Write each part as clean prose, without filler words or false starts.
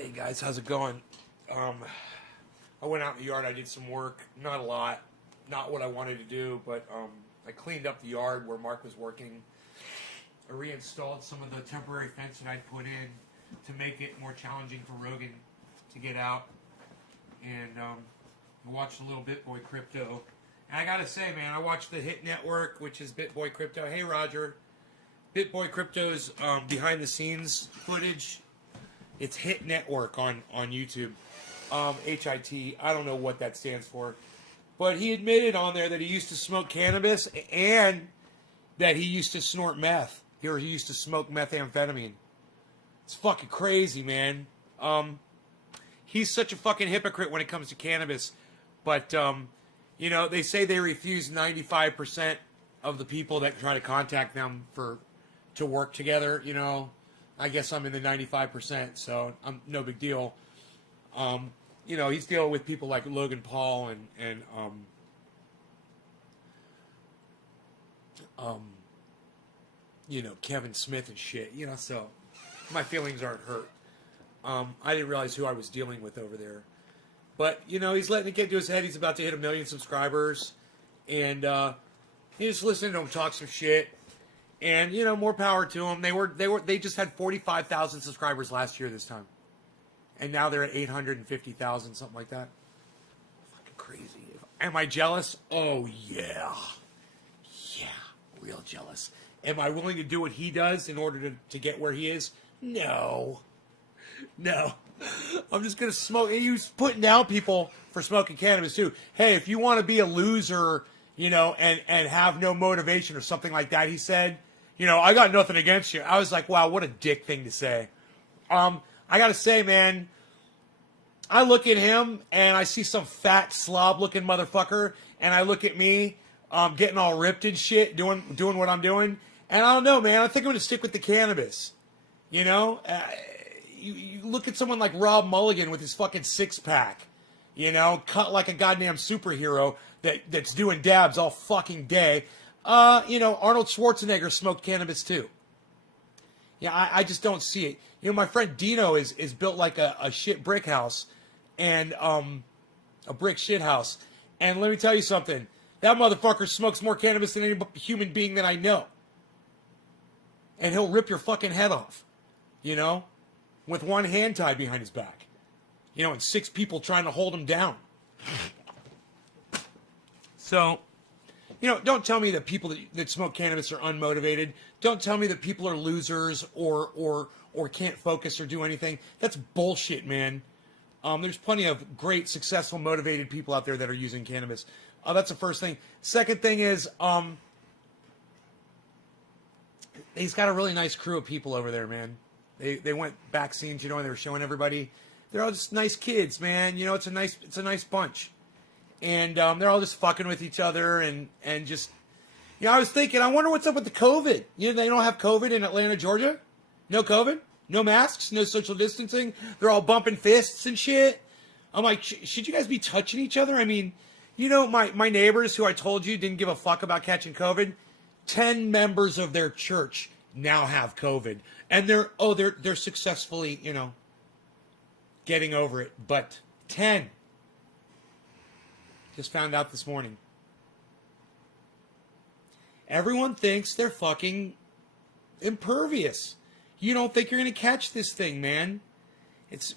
Hey guys, how's it going? I went out in the yard. I did some work, not a lot, not what I wanted to do, but I cleaned up the yard where Mark was working. I reinstalled some of the temporary fencing I'd put in to make it more challenging for Rogan to get out. And I watched a little BitBoy Crypto. And I gotta say, man, I watched the Hit Network, which is BitBoy Crypto. Hey, Roger. BitBoy Crypto's behind the scenes footage. It's Hit Network on YouTube. HIT. I don't know what that stands for. But he admitted on there that he used to smoke cannabis and that he used to snort meth. Or he used to smoke methamphetamine. It's fucking crazy, man. He's such a fucking hypocrite when it comes to cannabis. But, you know, they say they refuse 95% of the people that try to contact them to work together, you know. I guess I'm in the 95%, so I'm no big deal. You know, he's dealing with people like Logan Paul and you know, Kevin Smith and shit, you know, so my feelings aren't hurt. I didn't realize who I was dealing with over there. But, you know, he's letting it get to his head. He's about to hit 1 million subscribers. And he's just listening to him talk some shit. And, you know, more power to them. They just had 45,000 subscribers last year this time. And now they're at 850,000, something like that. Fucking crazy. Am I jealous? Oh, yeah. Yeah, real jealous. Am I willing to do what he does in order to get where he is? No. No. I'm just going to smoke. He was putting down people for smoking cannabis, too. Hey, if you want to be a loser, you know, and have no motivation or something like that, he said, you know, I got nothing against you. I was like, wow, what a dick thing to say. I got to say, man, I look at him and I see some fat slob-looking motherfucker, and I look at me getting all ripped and shit, doing what I'm doing, and I don't know, man. I think I'm going to stick with the cannabis. You know? You look at someone like Rob Mulligan with his fucking six-pack, you know, cut like a goddamn superhero that's doing dabs all fucking day. You know, Arnold Schwarzenegger smoked cannabis too. Yeah, I just don't see it. You know, my friend Dino is built like a shit brick house and a brick shit house. And let me tell you something. That motherfucker smokes more cannabis than any human being that I know. And he'll rip your fucking head off, you know, with one hand tied behind his back. You know, and 6 people trying to hold him down. So, you know, don't tell me that people that smoke cannabis are unmotivated. Don't tell me that people are losers or can't focus or do anything. That's bullshit, man. There's plenty of great, successful, motivated people out there that are using cannabis. That's the first thing. Second thing is, he's got a really nice crew of people over there, man. They went back scenes, you know, and they were showing everybody. They're all just nice kids, man. You know, it's a nice bunch. And they're all just fucking with each other and just, you know, I was thinking, I wonder what's up with the COVID. You know, they don't have COVID in Atlanta, Georgia? No COVID? No masks? No social distancing? They're all bumping fists and shit? I'm like, should you guys be touching each other? I mean, you know, my neighbors who I told you didn't give a fuck about catching COVID, 10 members of their church now have COVID. And they're successfully, you know, getting over it. But 10. Just found out this morning. Everyone thinks they're fucking impervious. You don't think you're going to catch this thing, man.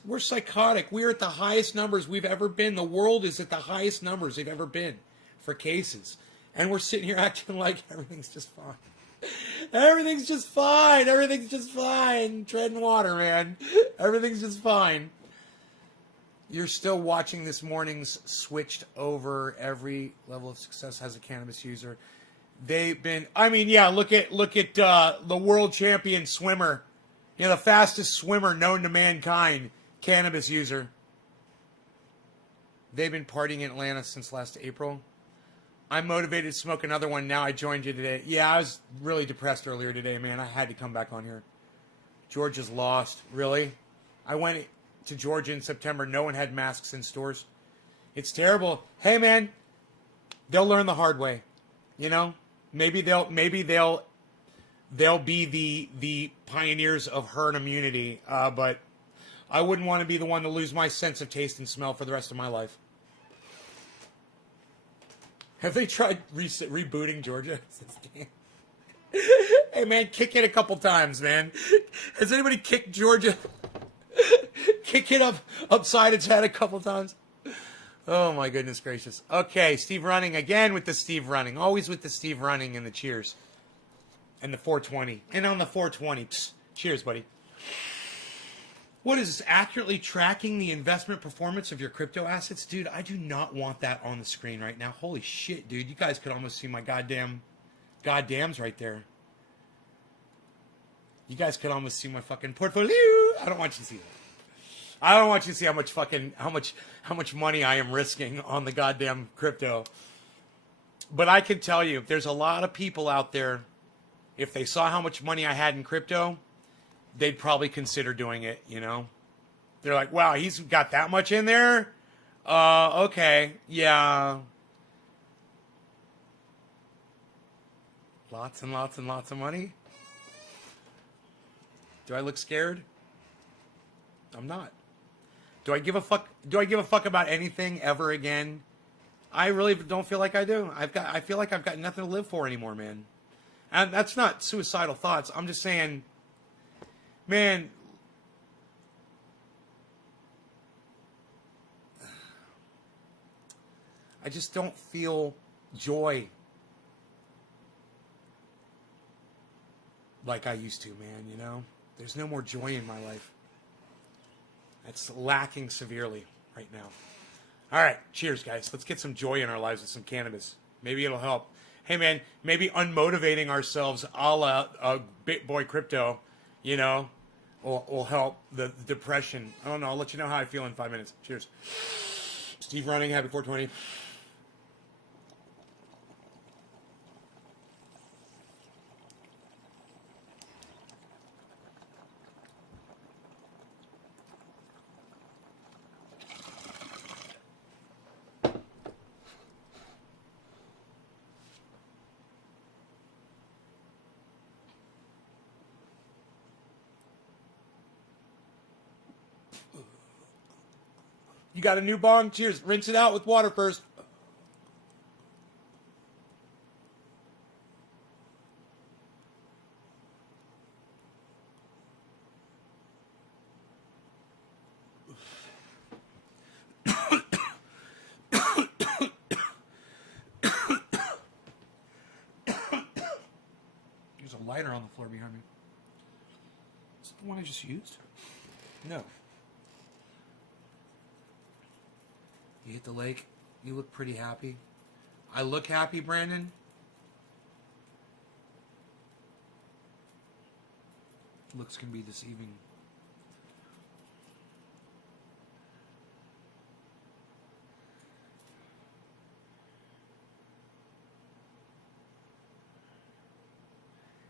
We're psychotic. We're at the highest numbers we've ever been. The world is at the highest numbers they've ever been for cases. And we're sitting here acting like everything's just fine. Everything's just fine. Everything's just fine. Treading water, man. Everything's just fine. You're still watching this morning's Switched Over. Every level of success has a cannabis user. They've been, I mean, yeah, look at the world champion swimmer. You know, the fastest swimmer known to mankind, cannabis user. They've been partying in Atlanta since last April. I'm motivated to smoke another one. Now I joined you today. Yeah, I was really depressed earlier today, man. I had to come back on here. Georgia's lost. Really? I went to Georgia in September. No one had masks in stores. It's terrible. Hey, man, they'll learn the hard way. You know, maybe they'll be the pioneers of herd immunity. But I wouldn't want to be the one to lose my sense of taste and smell for the rest of my life. Have they tried rebooting Georgia? Hey, man, kick it a couple times, man. Has anybody kicked Georgia? Kick it upside its head a couple times? Oh, my goodness gracious. Okay, Steve Running again with the Steve Running. Always with the Steve Running and the cheers. And the 420. And on the 420. Psst, cheers, buddy. What is this? Accurately tracking the investment performance of your crypto assets? Dude, I do not want that on the screen right now. Holy shit, dude. You guys could almost see my goddams right there. You guys could almost see my fucking portfolio. I don't want you to see that. I don't want you to see how much money I am risking on the goddamn crypto. But I can tell you, there's a lot of people out there, if they saw how much money I had in crypto, they'd probably consider doing it, you know? They're like, wow, he's got that much in there? Okay, yeah. Lots and lots and lots of money? Do I look scared? I'm not. Do I give a fuck about anything ever again? I really don't feel like I do. I feel like I've got nothing to live for anymore, man. And that's not suicidal thoughts. I'm just saying, man, I just don't feel joy like I used to, man, you know? There's no more joy in my life. It's lacking severely right now. All right, cheers, guys. Let's get some joy in our lives with some cannabis. Maybe it'll help. Hey, man, maybe unmotivating ourselves a la BitBoy Crypto, you know, will help the depression. I don't know. I'll let you know how I feel in 5 minutes. Cheers. Steve Running, happy 420. You got a new bong? Cheers. Rinse it out with water first. There's a lighter on the floor behind me. Is it the one I just used? No. You hit the lake. You look pretty happy. I look happy, Brandon. Looks can be deceiving.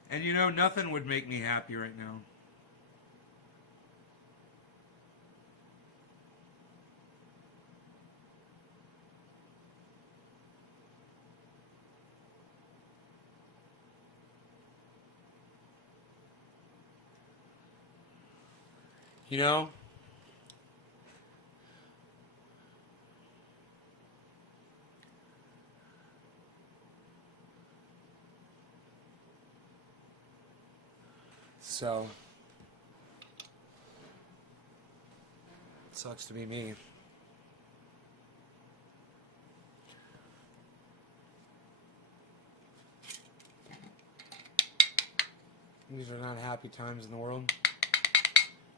And you know, nothing would make me happy right now. You know? So, it sucks to be me. These are not happy times in the world.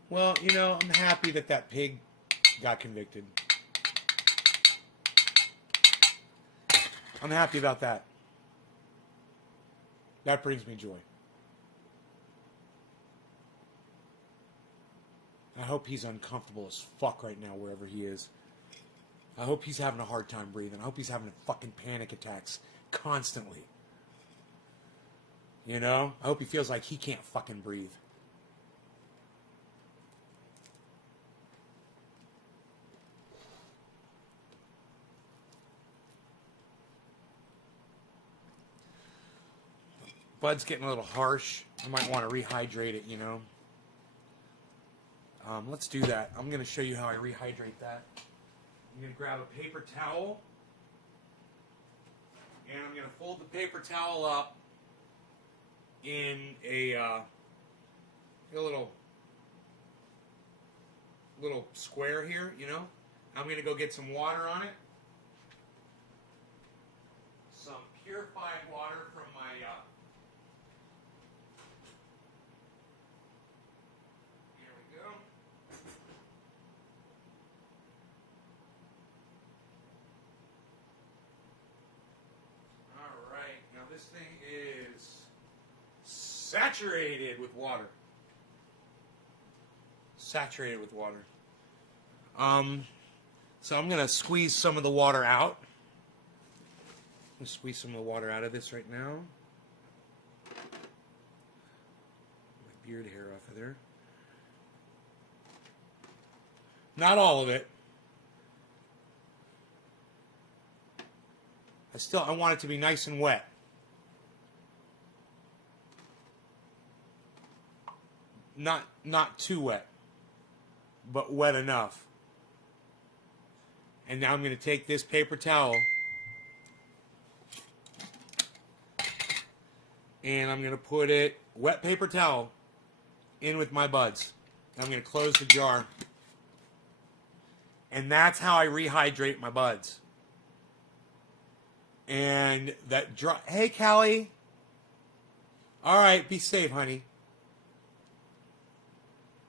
Well, you know, I'm happy that that pig got convicted. I'm happy about that. That brings me joy. I hope he's uncomfortable as fuck right now wherever he is. I hope he's having a hard time breathing. I hope he's having fucking panic attacks constantly. You know? I hope he feels like he can't fucking breathe. Bud's getting a little harsh. I might want to rehydrate it, you know? Let's do that. I'm going to show you how I rehydrate that. I'm going to grab a paper towel, and I'm going to fold the paper towel up in a little square here, you know. I'm going to go get some water on it. Some purified water from my here we go. All right, now this thing is saturated with water. Saturated with water. So I'm gonna squeeze some of the water out. I'm gonna squeeze some of the water out of this right now. My beard hair off of there. Not all of it. I want it to be nice and wet. Not too wet, but wet enough. And now I'm going to take this paper towel and I'm going to put it, wet paper towel, in with my buds. I'm going to close the jar. And that's how I rehydrate my buds. And that dry. Hey, Callie. All right, be safe, honey.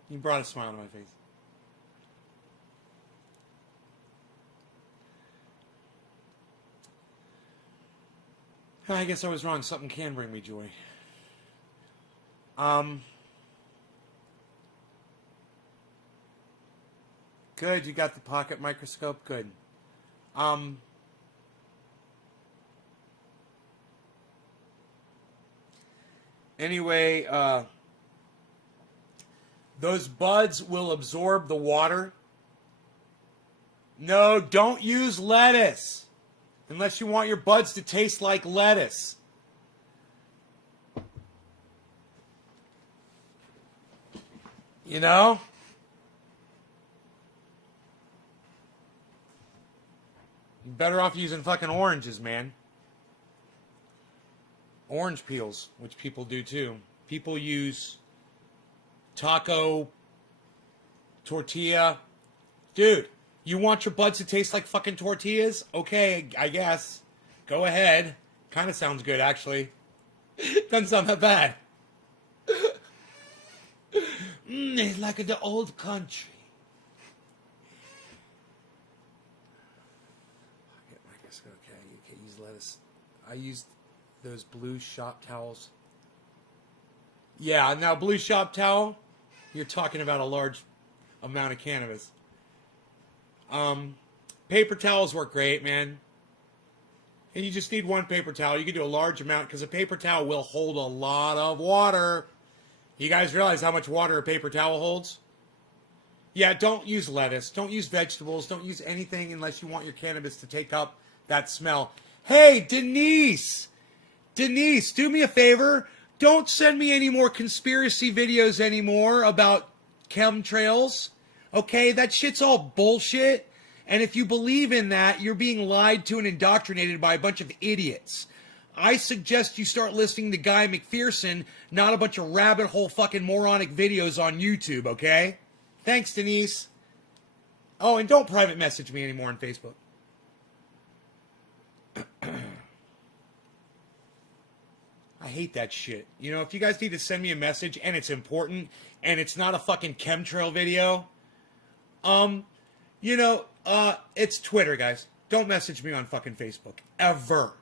You brought a smile to my face. I guess I was wrong. Something can bring me joy. Good. You got the pocket microscope. Good. Anyway, those buds will absorb the water. No, don't use lettuce. Unless you want your buds to taste like lettuce. You know? You're better off using fucking oranges, man. Orange peels, which people do too. People use taco, tortilla. Dude, you want your buds to taste like fucking tortillas? Okay, I guess. Go ahead. Kind of sounds good, actually. Doesn't sound that bad. It's like the old country. I guess, okay, you can't use lettuce. I used those blue shop towels. Yeah, now blue shop towel, you're talking about a large amount of cannabis. Paper towels work great, man. And you just need one paper towel. You can do a large amount because a paper towel will hold a lot of water. You guys realize how much water a paper towel holds? Yeah, don't use lettuce. Don't use vegetables. Don't use anything unless you want your cannabis to take up that smell. Hey, Denise! Denise, do me a favor. Don't send me any more conspiracy videos anymore about chemtrails. Okay, that shit's all bullshit. And if you believe in that, you're being lied to and indoctrinated by a bunch of idiots. I suggest you start listening to Guy McPherson, not a bunch of rabbit hole fucking moronic videos on YouTube, okay? Thanks, Denise. Oh, and don't private message me anymore on Facebook. I hate that shit. You know, if you guys need to send me a message and it's important and it's not a fucking chemtrail video, it's Twitter, guys. Don't message me on fucking Facebook. Ever.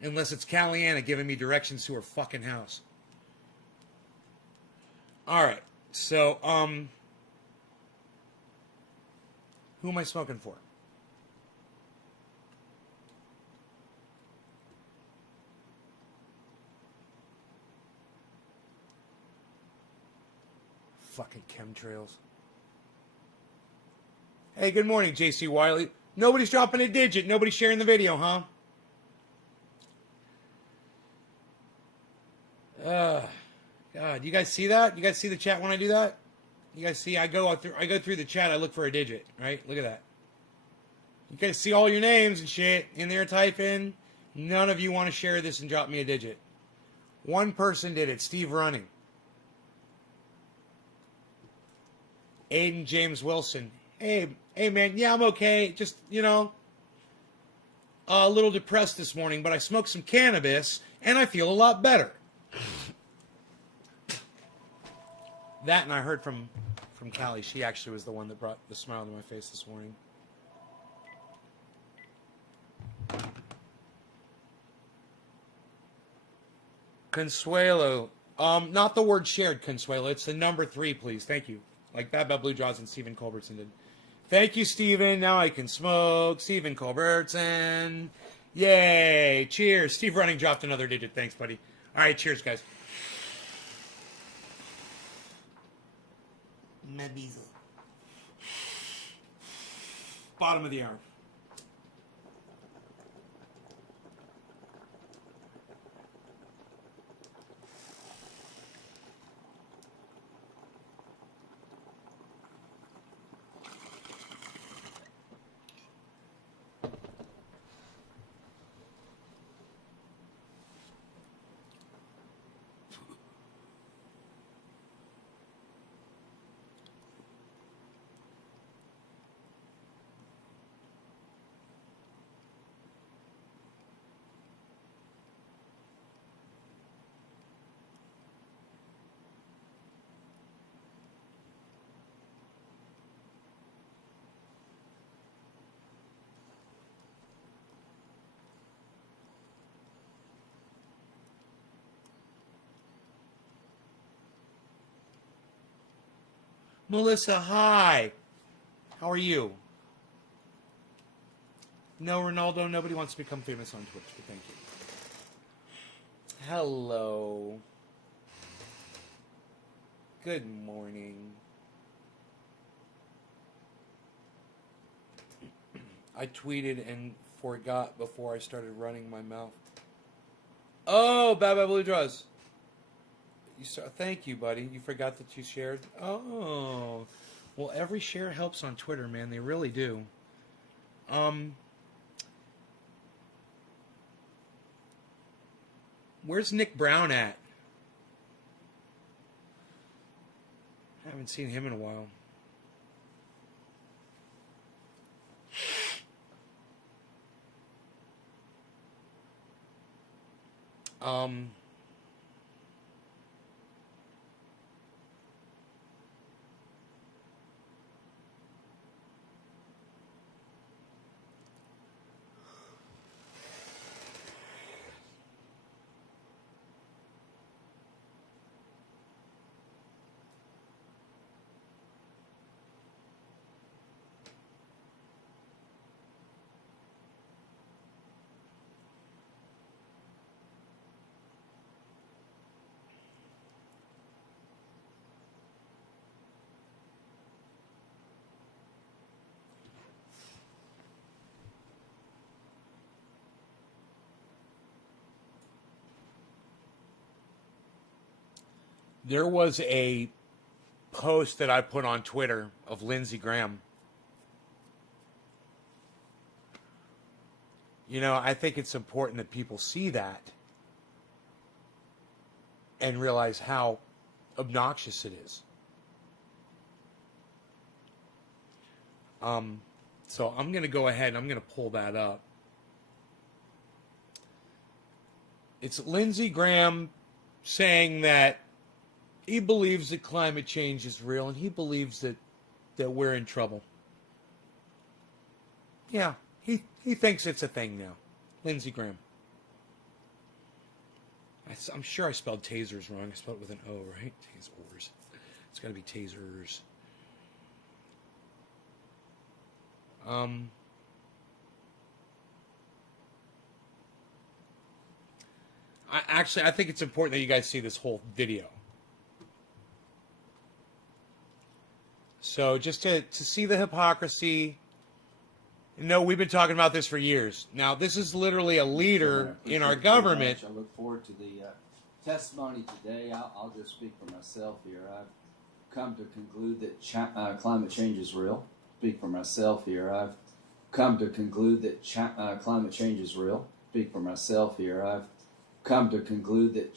Unless it's Caliana giving me directions to her fucking house. Alright. So, who am I smoking for? Fucking chemtrails. Hey, good morning, JC Wiley. Nobody's dropping a digit. Nobody's sharing the video, huh? God, you guys see that? You guys see the chat when I do that? You guys see? I go through the chat. I look for a digit. Right? Look at that. You guys see all your names and shit in there. Type in. None of you want to share this and drop me a digit. One person did it. Steve Running. Aiden James Wilson. Hey man. Yeah, I'm okay. Just a little depressed this morning, but I smoked some cannabis and I feel a lot better. That, and I heard from Callie. She actually was the one that brought the smile to my face this morning. Consuelo. Not the word shared, Consuelo. It's the number 3, please. Thank you. Like Bad Bad Blue Jaws and Stephen Culbertson did. Thank you, Stephen. Now I can smoke. Stephen Culbertson. Yay. Cheers. Steve Running dropped another digit. Thanks, buddy. All right, cheers, guys. Medizel. Bottom of the hour. Melissa, hi. How are you? No, Ronaldo, nobody wants to become famous on Twitch, but thank you. Hello. Good morning. I tweeted and forgot before I started running my mouth. Oh, Bad Bad Blue Draws. Thank you, buddy. You forgot that you shared? Oh. Well, every share helps on Twitter, man. They really do. Where's Nick Brown at? I haven't seen him in a while. There was a post that I put on Twitter of Lindsey Graham. I think it's important that people see that and realize how obnoxious it is. So I'm going to go ahead and I'm going to pull that up. It's Lindsey Graham saying that he believes that climate change is real and he believes that we're in trouble. Yeah, he thinks it's a thing now. Lindsey Graham. I'm sure I spelled tasers wrong. I spelled it with an O, right? Tasers. It's got to be tasers. I think it's important that you guys see this whole video. So just to see the hypocrisy. No, we've been talking about this for years. Now, this is literally a leader in our government. I look forward to the testimony today, I'll just speak for myself here. I've come to conclude that climate change is real. Speak for myself here. I've come to conclude that climate change is real. Speak for myself here. I've come to conclude that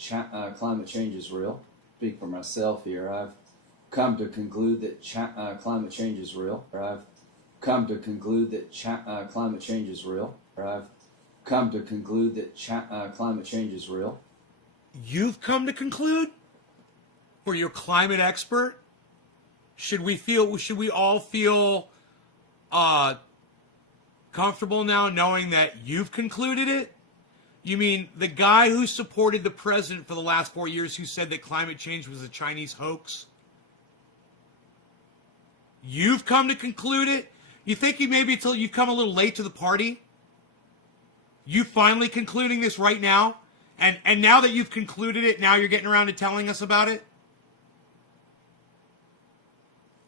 climate change is real. Speak for myself here. I've come to conclude that climate change is real. I've come to conclude that climate change is real. I've come to conclude that climate change is real. You've come to conclude? Or you're a climate expert? Should we all feel comfortable now knowing that you've concluded it? You mean the guy who supported the president for the last 4 years who said that climate change was a Chinese hoax? You've come to conclude it? You think you've come a little late to the party? You finally concluding this right now? And now that you've concluded it, now you're getting around to telling us about it?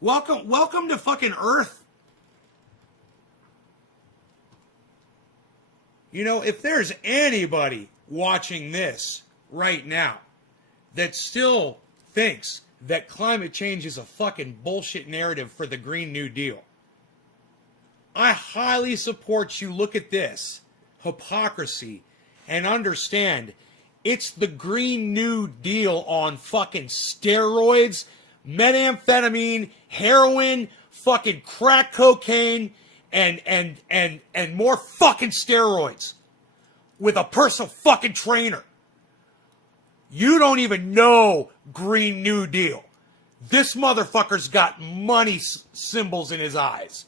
Welcome to fucking Earth. You know, if there's anybody watching this right now that still thinks that climate change is a fucking bullshit narrative for the Green New Deal, I highly support you look at this hypocrisy and understand it's the Green New Deal on fucking steroids, methamphetamine, heroin, fucking crack cocaine, and more fucking steroids with a personal fucking trainer. You don't even know Green New Deal. This motherfucker's got money symbols in his eyes.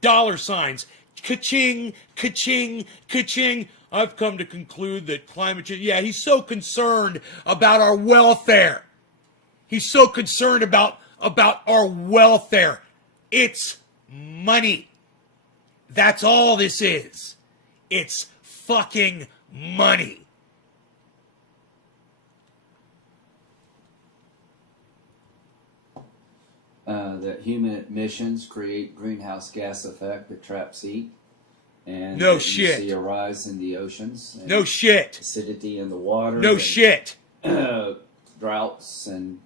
Dollar signs. Ka-ching, ka-ching, ka-ching. I've come to conclude that climate change... Yeah, he's so concerned about our welfare. He's so concerned about our welfare. It's money. That's all this is. It's fucking money. That human emissions create greenhouse gas effect that traps heat. And no you shit. See a rise in the oceans. And no shit. Acidity in the water. No shit. Droughts and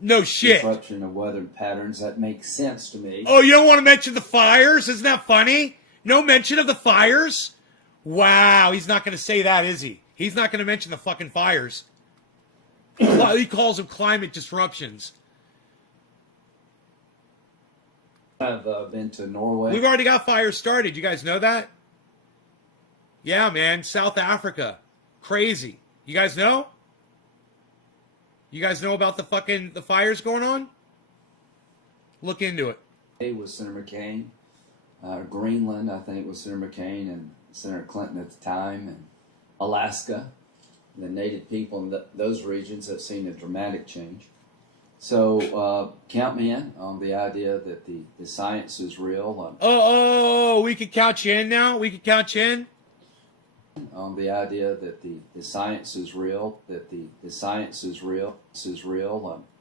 no shit. Disruption of weather patterns. That makes sense to me. Oh, you don't want to mention the fires? Isn't that funny? No mention of the fires? Wow, he's not going to say that, is he? He's not going to mention the fucking fires. He calls them climate disruptions. I've been to Norway. We've already got fires started. You guys know that? Yeah, man. South Africa. Crazy. You guys know? You guys know about the fires going on? Look into it. With Senator McCain. Greenland, I think, was Senator McCain and Senator Clinton at the time. And Alaska. The native people in those regions have seen a dramatic change. So, count me in on the idea that the science is real. We could count you in now? We could count you in? On the idea that the science is real, that the science is real,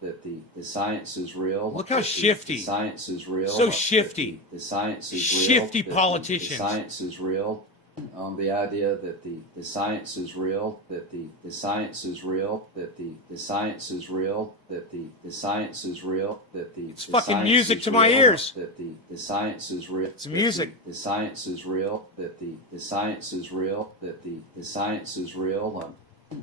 that the science is real. Look how shifty. The science is real. So shifty. The science is real. Shifty politicians. The science is real. On the idea that the science is real, that the science is real, that the science is real, that the science is real, that the it's fucking music to my ears. That the science is real. It's music. The science is real. That the science is real. That the science is real.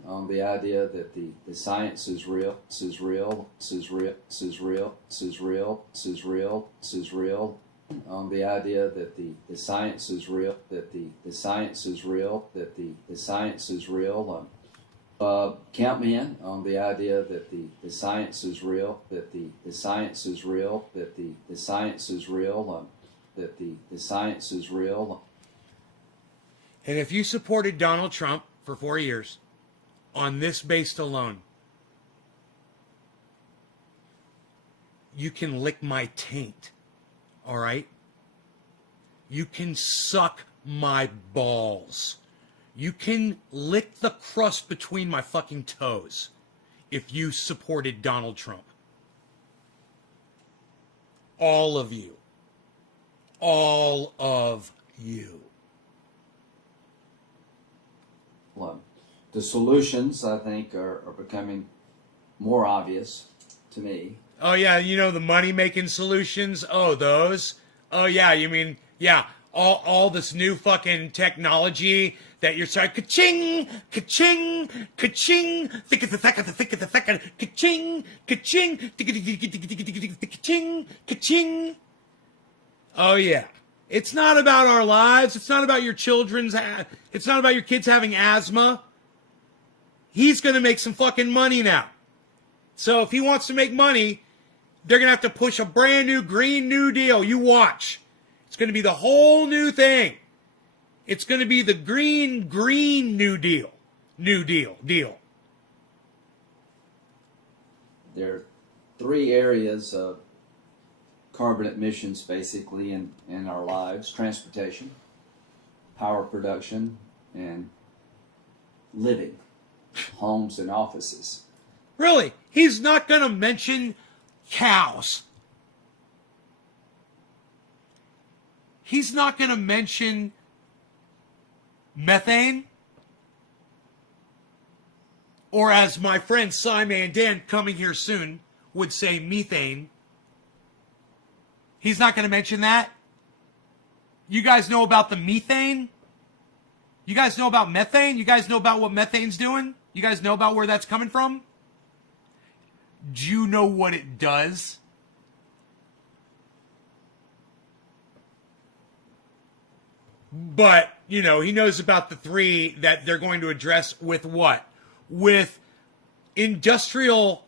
On the idea that the science is real, is real, is real, is real, is real, is real, is real. On the idea that the science is real, that the science is real, that the science is real. Count me in on the idea that the science is real, that the science is real, that the science is real, that the science is real. And if you supported Donald Trump for 4 years on this base alone, you can lick my taint. All right? You can suck my balls. You can lick the crust between my fucking toes if you supported Donald Trump. All of you. All of you. The solutions, I think, are becoming more obvious to me. Oh, yeah, you know, the money-making solutions? Oh, those? Oh, yeah, you mean, yeah, all this new fucking technology that you're sorry, ka-ching, ka-ching, ka-ching, thick of the second, ka-ching, ka-ching, ka-ching, ka-ching. Oh, yeah. It's not about our lives. It's not about your children's, it's not about your kids having asthma. He's going to make some fucking money now. So if he wants to make money, they're going to have to push a brand new Green New Deal. You watch. It's going to be the whole new thing. It's going to be the Green New Deal. Deal. There are three areas of carbon emissions basically in our lives: transportation, power production, and living, homes and offices. Really? He's not going to mention cows. He's not going to mention methane. Or as my friend Simon Dan, coming here soon, would say methane. He's not going to mention that. You guys know about the methane? You guys know about methane? You guys know about what methane's doing? You guys know about where that's coming from? Do you know what it does? But, you know, he knows about the three that they're going to address with what? With industrial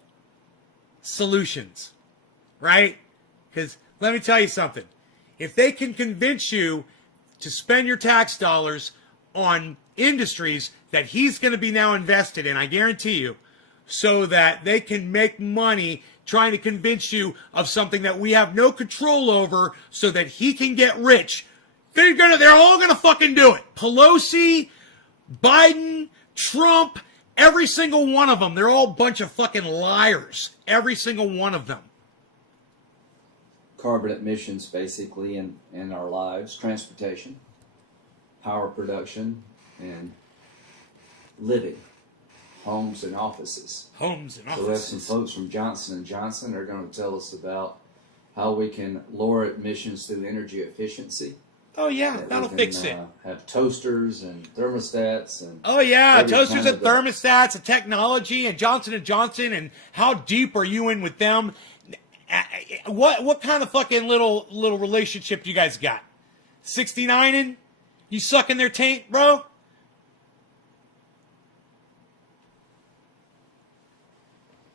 solutions, right? Because let me tell you something. If they can convince you to spend your tax dollars on industries that he's going to be now invested in, I guarantee you, so that they can make money trying to convince you of something that we have no control over so that he can get rich, they're all gonna fucking do it. Pelosi, Biden, Trump, every single one of them, they're all a bunch of fucking liars. Every single one of them. Carbon emissions basically in our lives: transportation, power production, and living, homes and offices. Homes and So we have offices. some folks from Johnson & Johnson are going to tell us about how we can lower emissions through energy efficiency. Oh yeah, That that'll we can, fix it. Have toasters and thermostats and Oh yeah, every toasters kind and of thermostats and technology and Johnson & Johnson, and how deep are you in with them? What kind of fucking little relationship do you guys got? 69ing? You sucking their taint, bro?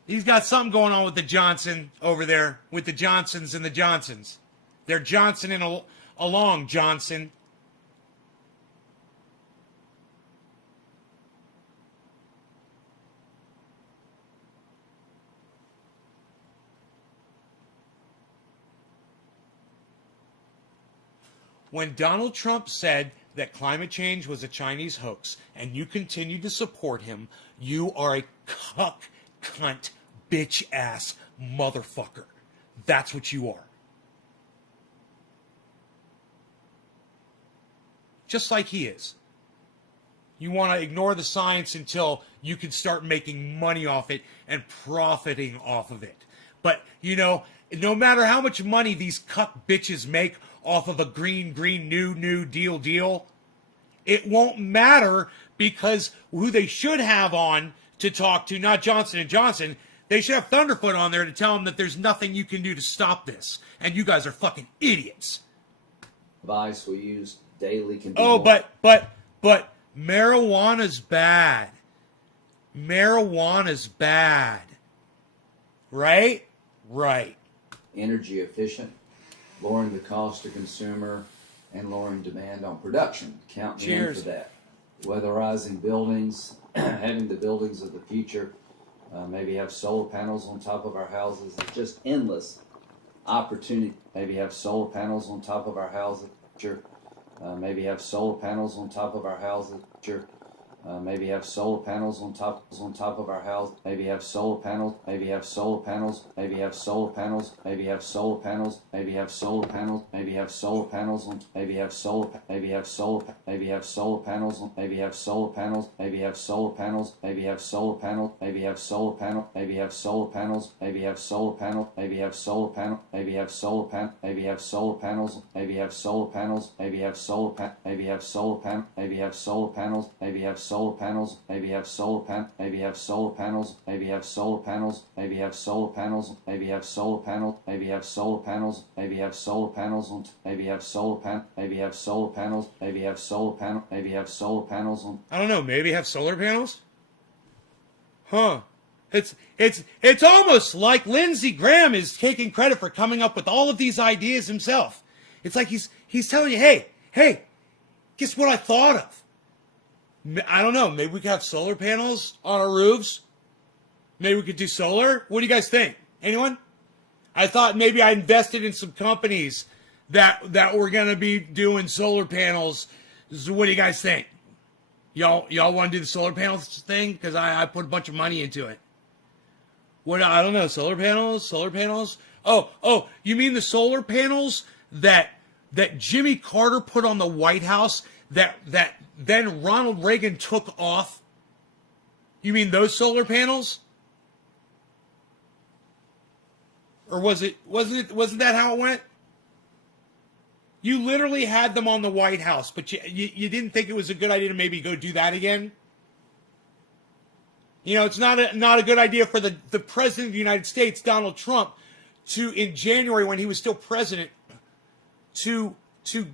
He's got something going on with the Johnson over there, with the Johnsons and the Johnsons. They're Johnsoning along, Johnson. When Donald Trump said that climate change was a Chinese hoax and you continue to support him, you are a cuck, cunt, bitch ass motherfucker. That's what you are. Just like he is. You want to ignore the science until you can start making money off it and profiting off of it. But, you know, no matter how much money these cuck bitches make off of a green new deal, it won't matter, because who they should have on to talk to, not Johnson & Johnson, they should have Thunderfoot on there to tell them that there's nothing you can do to stop this. And you guys are fucking idiots. device we use daily can be Oh, more. but marijuana's bad. Marijuana's bad. Right? Right. Energy efficient, lowering the cost to consumer, and lowering demand on production. Count me in Cheers. for that. Weatherizing buildings, having the buildings of the future, maybe have solar panels on top of our houses. It's just endless opportunity. Maybe have solar panels on top of our houses. Maybe have solar panels on top of our houses. Maybe have solar panels on top of our house. Maybe have solar panels. Maybe have solar panels. Maybe have solar panels. Maybe have solar panels. Maybe have solar panels. Maybe have solar panels on. Maybe have solar. Maybe have solar. Maybe have solar panels on. Maybe have solar panels. Maybe have solar panels. Maybe have solar panel. Maybe have solar panel. Maybe have solar panels. Maybe have solar panel. Maybe have solar panel. Maybe have solar panel. Maybe have solar panels. Maybe have solar panels. Maybe have solar pan. Maybe have solar pan. Maybe have solar panels. Maybe have solar panels, maybe have solar pan, maybe have solar panels, maybe have solar panels, maybe have solar panels, maybe have solar panel, maybe have solar panels, maybe have solar panels on, maybe have solar pan, maybe have solar panels, maybe have solar panel, maybe have solar panels on. I don't know, maybe have solar panels? Huh. It's almost like Lindsey Graham is taking credit for coming up with all of these ideas himself. It's like he's telling you, hey, guess what I thought of? I don't know. Maybe we could have solar panels on our roofs. Maybe we could do solar. What do you guys think? Anyone? I thought maybe I invested in some companies that were going to be doing solar panels. So what do you guys think? Y'all want to do the solar panels thing? Because I put a bunch of money into it. What? I don't know. Solar panels. Oh, you mean the solar panels that Jimmy Carter put on the White House that then Ronald Reagan took off? You mean those solar panels? Or wasn't that how it went? You literally had them on the White House, but you didn't think it was a good idea to maybe go do that again? You know, it's not a good idea for the President of the United States, Donald Trump, to, in January when he was still president, to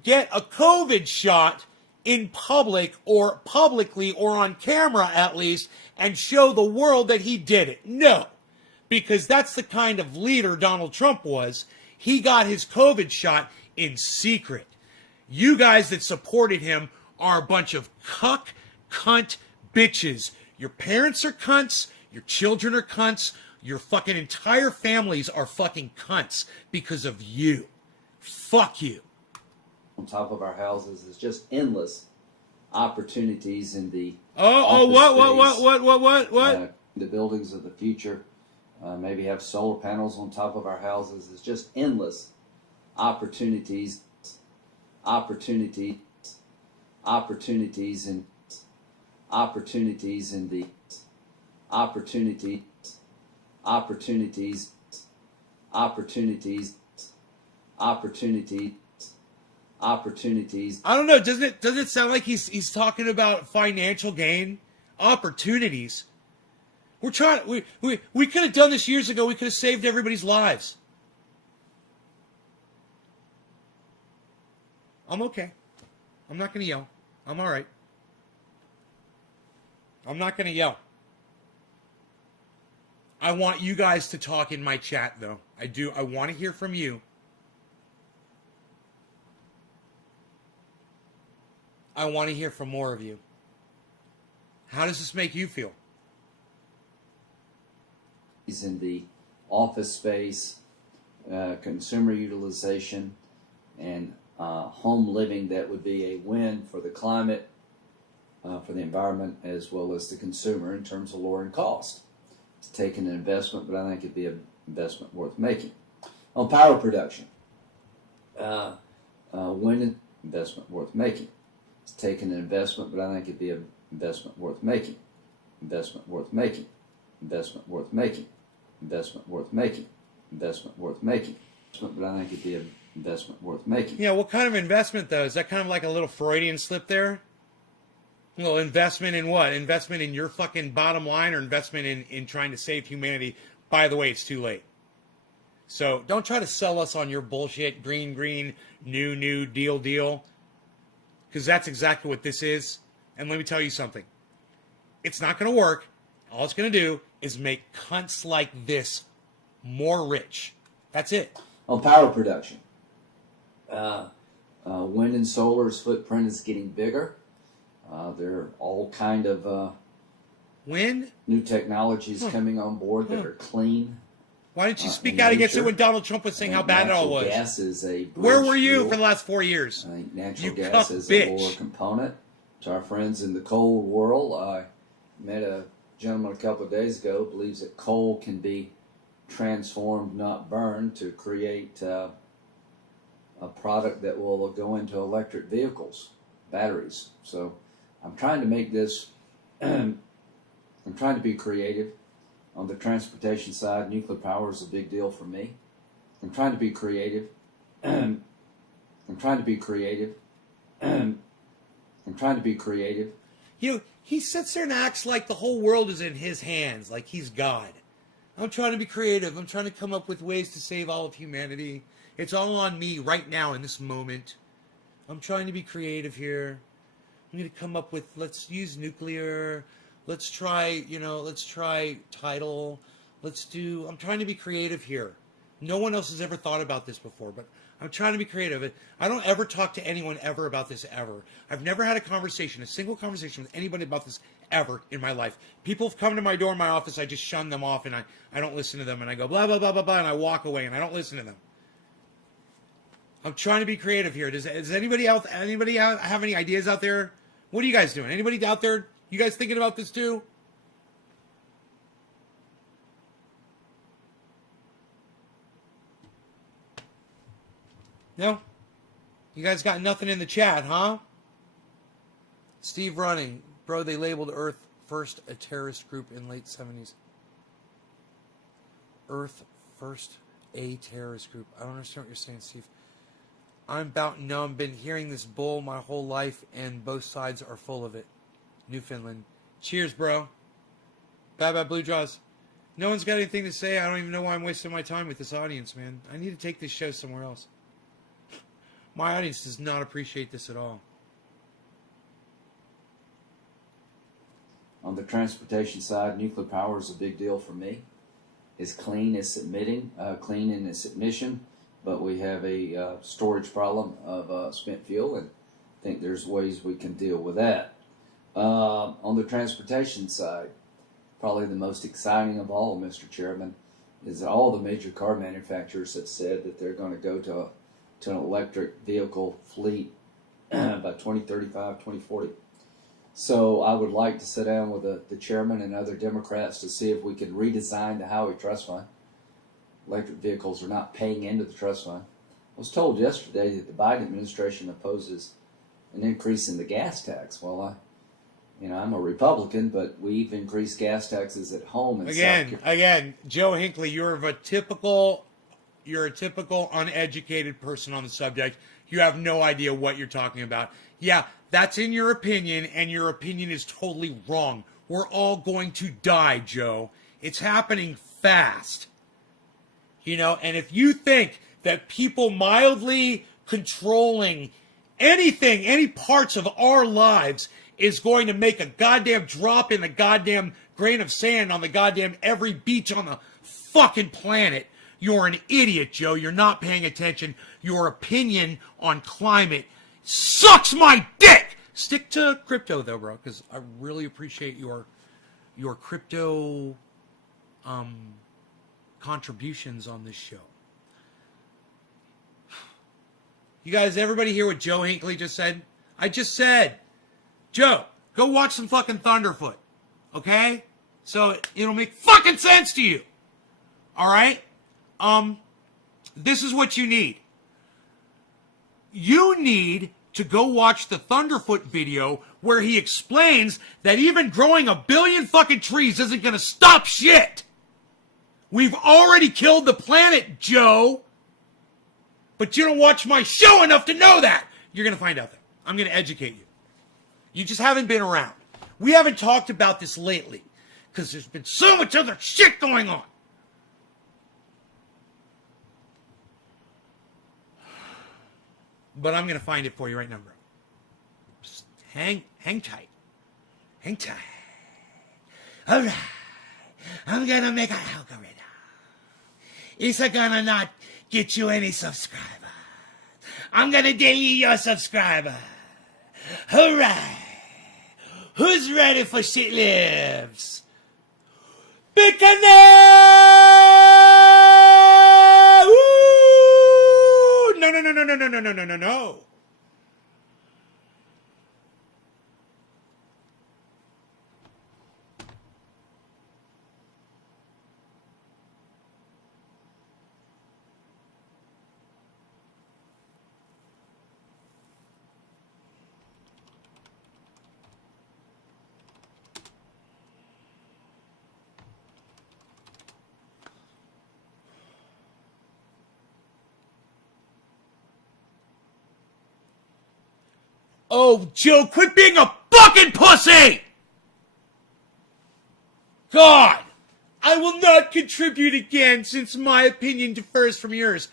get a COVID shot in public or publicly or on camera at least and show the world that he did it. No, because that's the kind of leader Donald Trump was. He got his COVID shot in secret. You guys that supported him are a bunch of cunt bitches. Your parents are cunts. Your children are cunts. Your fucking entire families are fucking cunts because of you. Fuck you. On top of our houses is just endless opportunities in the what? The buildings of the future. Maybe have solar panels on top of our houses. It's just endless opportunities in I don't know. Doesn't it sound like he's talking about financial gain, opportunities? We're trying. We could have done this years ago. We could have saved everybody's lives. I'm okay. I'm not going to yell. I'm all right. I'm not going to yell. I want you guys to talk in my chat, though. I do. I want to hear from you. I want to hear from more of you. How does this make you feel? in the office space, consumer utilization, and home living that would be a win for the climate, for the environment, as well as the consumer in terms of lowering cost. It's taking an investment, but I think it'd be an investment worth making. On power production, wind investment worth making. It's taking an investment, but I think it'd be an investment worth making. Investment worth making. Investment worth making. Investment worth making. Investment worth making. But I think it'd be an investment worth making. Yeah, what kind of investment, though? Is that kind of like a little Freudian slip there? A little investment in what? Investment in your fucking bottom line, or investment in trying to save humanity? By the way, it's too late. So don't try to sell us on your bullshit green, new deal. Because that's exactly what this is. And let me tell you something. It's not going to work. All it's going to do is make cunts like this more rich. That's it. On power production, wind and solar's footprint is getting bigger. There are all kind of wind new technologies coming on board that are clean. Why didn't you speak out against it when Donald Trump was saying how bad it all was? Gas is a Where were you for the last 4 years? I think natural You gas cuck is bitch. a lower component. To our friends in the coal world, I met a gentleman a couple of days ago who believes that coal can be transformed, not burned, to create a product that will go into electric vehicles, batteries. So I'm trying to make this, I'm trying to be creative. On the transportation side, nuclear power is a big deal for me. I'm trying to be creative. I'm trying to be creative. I'm trying to be creative. You know, he sits there and acts like the whole world is in his hands, like he's God. I'm trying to be creative. I'm trying to come up with ways to save all of humanity. It's all on me right now in this moment. I'm trying to be creative here. I'm going to come up with, let's use nuclear. Let's try, let's try tidal. I'm trying to be creative here. No one else has ever thought about this before, but I'm trying to be creative. I don't ever talk to anyone ever about this ever. I've never had a single conversation with anybody about this ever in my life. People have come to my door in my office, I just shun them off and I don't listen to them and I go blah, blah, blah, blah, blah, and I walk away and I don't listen to them. I'm trying to be creative here. Does anybody else, have any ideas out there? What are you guys doing? Anybody out there? You guys thinking about this too? No? You guys got nothing in the chat, huh? Steve Running. Bro, they labeled Earth First a terrorist group in late 70s. Earth First a terrorist group. I don't understand what you're saying, Steve. I'm about numb. Been hearing this bull my whole life, and both sides are full of it. Newfoundland. Cheers, bro. Bye bye, Blue Jaws. No one's got anything to say. I don't even know why I'm wasting my time with this audience, man. I need to take this show somewhere else. My audience does not appreciate this at all. On the transportation side, nuclear power is a big deal for me. It's clean, it's clean in its emission, but we have a storage problem of spent fuel, and I think there's ways we can deal with that. On the transportation side, probably the most exciting of all, Mr. Chairman, is that all the major car manufacturers have said that they're going to go to an electric vehicle fleet by 2035, 2040. So I would like to sit down with the chairman and other Democrats to see if we can redesign the Highway Trust Fund. Electric vehicles are not paying into the trust fund. I was told yesterday that the Biden administration opposes an increase in the gas tax. Well, I'm a Republican, but we've increased gas taxes at home. Again, Joe Hinckley, you're a typical uneducated person on the subject. You have no idea what you're talking about. Yeah, that's in your opinion, and your opinion is totally wrong. We're all going to die, Joe. It's happening fast. And if you think that people mildly controlling anything, any parts of our lives is going to make a goddamn drop in the goddamn grain of sand on the goddamn every beach on the fucking planet, you're an idiot, Joe. You're not paying attention. Your opinion on climate sucks my dick. Stick to crypto, though, bro, because I really appreciate your crypto contributions on this show. You guys, everybody hear what Joe Hinckley just said? I just said, Joe, go watch some fucking Thunderfoot, okay? So it'll make fucking sense to you. All right? This is what you need. You need to go watch the Thunderfoot video where he explains that even growing 1 billion fucking trees isn't going to stop shit. We've already killed the planet, Joe. But you don't watch my show enough to know that. You're going to find out that. I'm going to educate you. You just haven't been around. We haven't talked about this lately because there's been so much other shit going on. But I'm going to find it for you right now, bro. Just hang tight. Hang tight. All right. I'm going to make an algorithm. It's going to not get you any subscribers. I'm going to delete your subscriber. All right. Who's ready for shit lives? Bickaner! No. Oh, Joe, quit being a fucking pussy! God! I will not contribute again since my opinion differs from yours.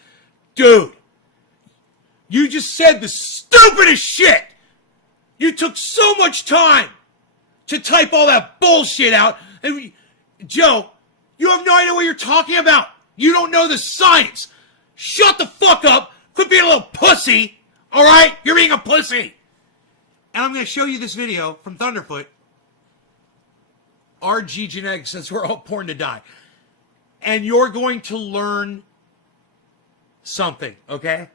Dude, you just said the stupidest shit! You took so much time to type all that bullshit out. And Joe, you have no idea what you're talking about. You don't know the science. Shut the fuck up. Quit being a little pussy. All right? You're being a pussy. And I'm going to show you this video from Thunderfoot. RG Genetics says we're all born to die. And you're going to learn something, okay?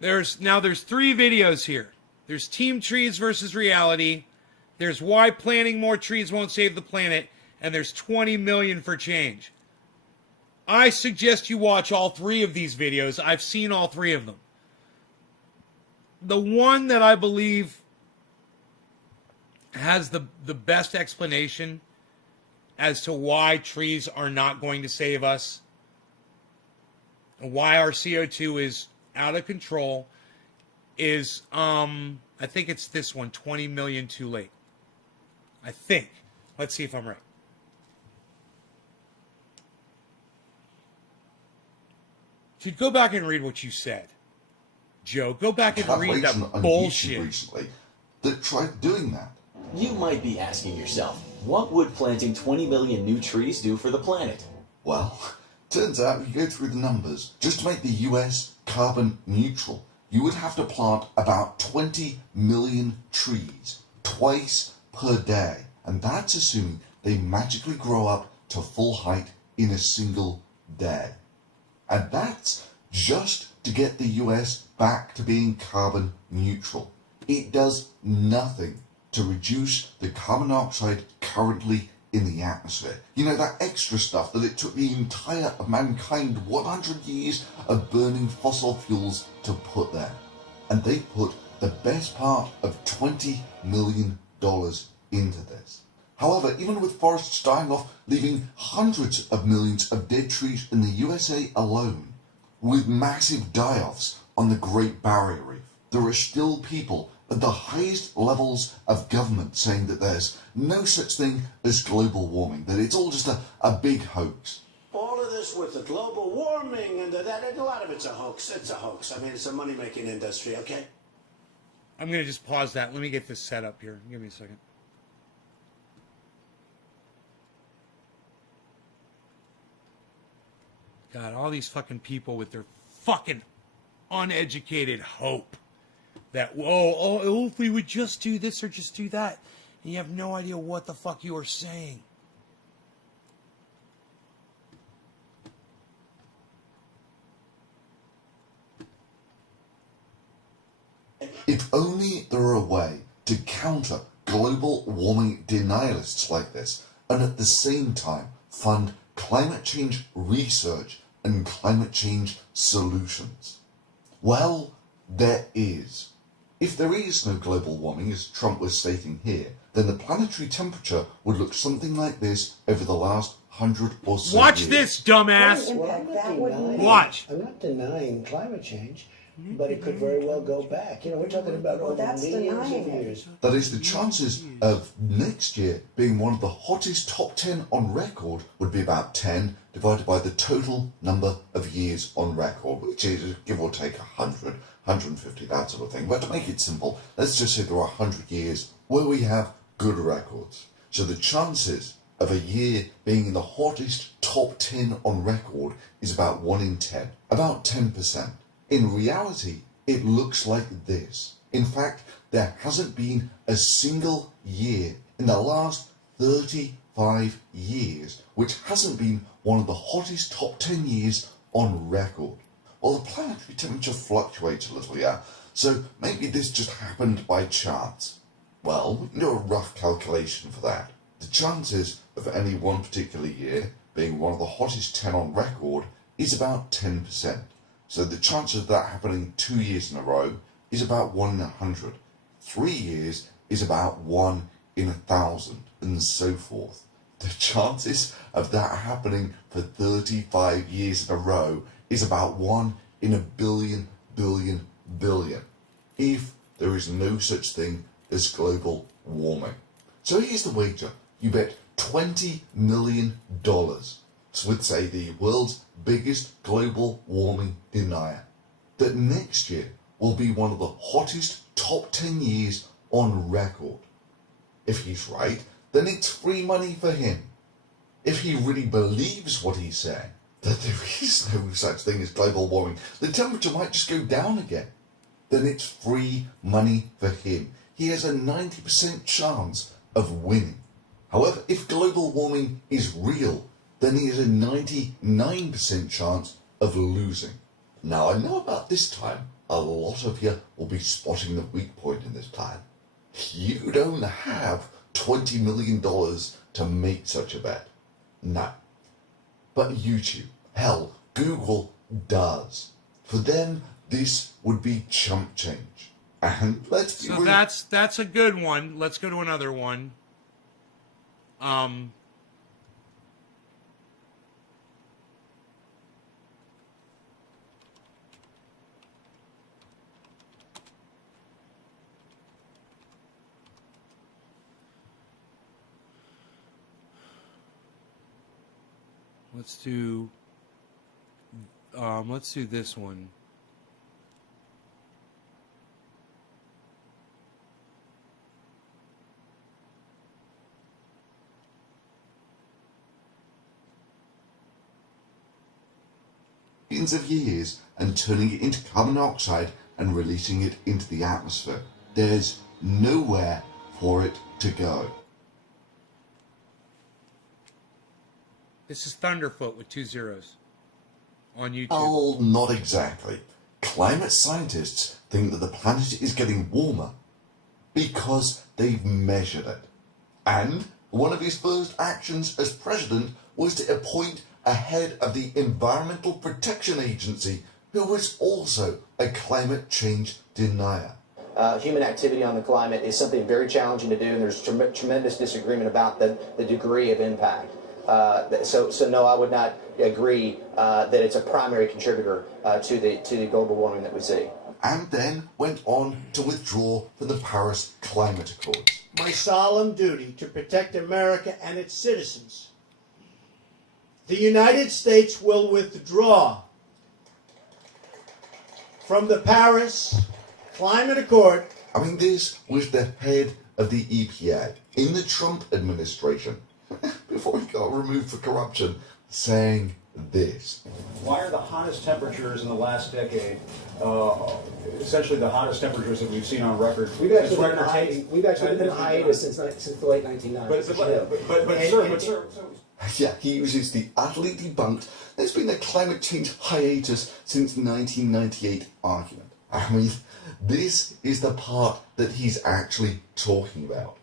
There's 3 videos here. There's Team Trees versus Reality. There's Why Planting More Trees Won't Save the Planet. And there's 20 million for change. I suggest you watch all 3 of these videos. I've seen all 3 of them. The one that I believe has the best explanation as to why trees are not going to save us, and why our CO2 is out of control, is, I think it's this one, 20 million too late. I think. Let's see if I'm right. So go back and read what you said. Joe, go back and read that bullshit. Recently that tried doing that. You might be asking yourself, what would planting 20 million new trees do for the planet? Well, turns out if you go through the numbers, just to make the US carbon neutral, you would have to plant about 20 million trees twice per day. And that's assuming they magically grow up to full height in a single day. And that's just to get the US back to being carbon neutral. It does nothing to reduce the carbon dioxide currently in the atmosphere. You know, that extra stuff that it took the entire of mankind 100 years of burning fossil fuels to put there. And they put the best part of $20 million into this. However, even with forests dying off, leaving hundreds of millions of dead trees in the USA alone, with massive die-offs on the Great Barrier Reef, there are still people at the highest levels of government saying that there's no such thing as global warming, that it's all just a big hoax. All of this with the global warming and that, a lot of it's a hoax. It's a hoax. I mean, it's a money-making industry, okay? I'm going to just pause that. Let me get this set up here. Give me a second. God, all these fucking people with their fucking uneducated hope that, oh, if we would just do this or just do that. And you have no idea what the fuck you are saying. If only there were a way to counter global warming denialists like this, and at the same time fund climate change research and climate change solutions. Well, there is. If there is no global warming, as Trump was stating here, then the planetary temperature would look something like this over the last 100 or so Watch years. this, dumbass. Watch. I'm not denying climate change, but it could very well go back. You know, we're talking about over millions of years. That is, the chances of next year being one of the hottest top 10 on record would be about 10 divided by the total number of years on record, which is give or take 100, 150, that sort of thing. But to make it simple, let's just say there are 100 years where we have good records. So the chances of a year being in the hottest top 10 on record is about 1 in 10, about 10%. In reality, it looks like this. In fact, there hasn't been a single year in the last 35 years which hasn't been one of the hottest top 10 years on record. Well, the planetary temperature fluctuates a little, yeah? So maybe this just happened by chance. Well, we can do a rough calculation for that. The chances of any one particular year being one of the hottest 10 on record is about 10%. So the chance of that happening 2 years in a row is about 1 in 100. 3 years is about 1 in 1,000, and so forth. The chances of that happening for 35 years in a row is about 1 in a billion, if there is no such thing as global warming. So here's the wager. You bet $20 million with, say, the world's biggest global warming denier, that next year will be one of the hottest top 10 years on record. If he's right, then it's free money for him. If he really believes what he's saying, that there is no such thing as global warming, the temperature might just go down again, then it's free money for him. He has a 90% chance of winning. However, if global warming is real, then he has a 99% chance of losing. Now, I know about this time, a lot of you will be spotting the weak point in this plan. You don't have $20 million to make such a bet. No. But YouTube, hell, Google does. For them, this would be chump change. And let's be So real. that's a good one. Let's go to another one. Let's do this one. Billions of years and turning it into carbon dioxide and releasing it into the atmosphere. There's nowhere for it to go. This is Thunderfoot with 2 zeros on YouTube. Oh, not exactly. Climate scientists think that the planet is getting warmer because they've measured it. And one of his first actions as president was to appoint a head of the Environmental Protection Agency who was also a climate change denier. Human activity on the climate is something very challenging to do, and there's tremendous disagreement about the degree of impact. So no, I would not agree that it's a primary contributor to the global warming that we see. And then went on to withdraw from the Paris Climate Accords. My solemn duty to protect America and its citizens. The United States will withdraw from the Paris Climate Accord. I mean, this was the head of the EPA in the Trump administration, before he got removed for corruption, saying this. Why are the hottest temperatures in the last decade essentially the hottest temperatures that we've seen on record? We've actually been in hiatus since the late 1990s. But sir, Yeah, he uses the utterly debunked, there's been a climate change hiatus since 1998 argument. I mean, this is the part that he's actually talking about.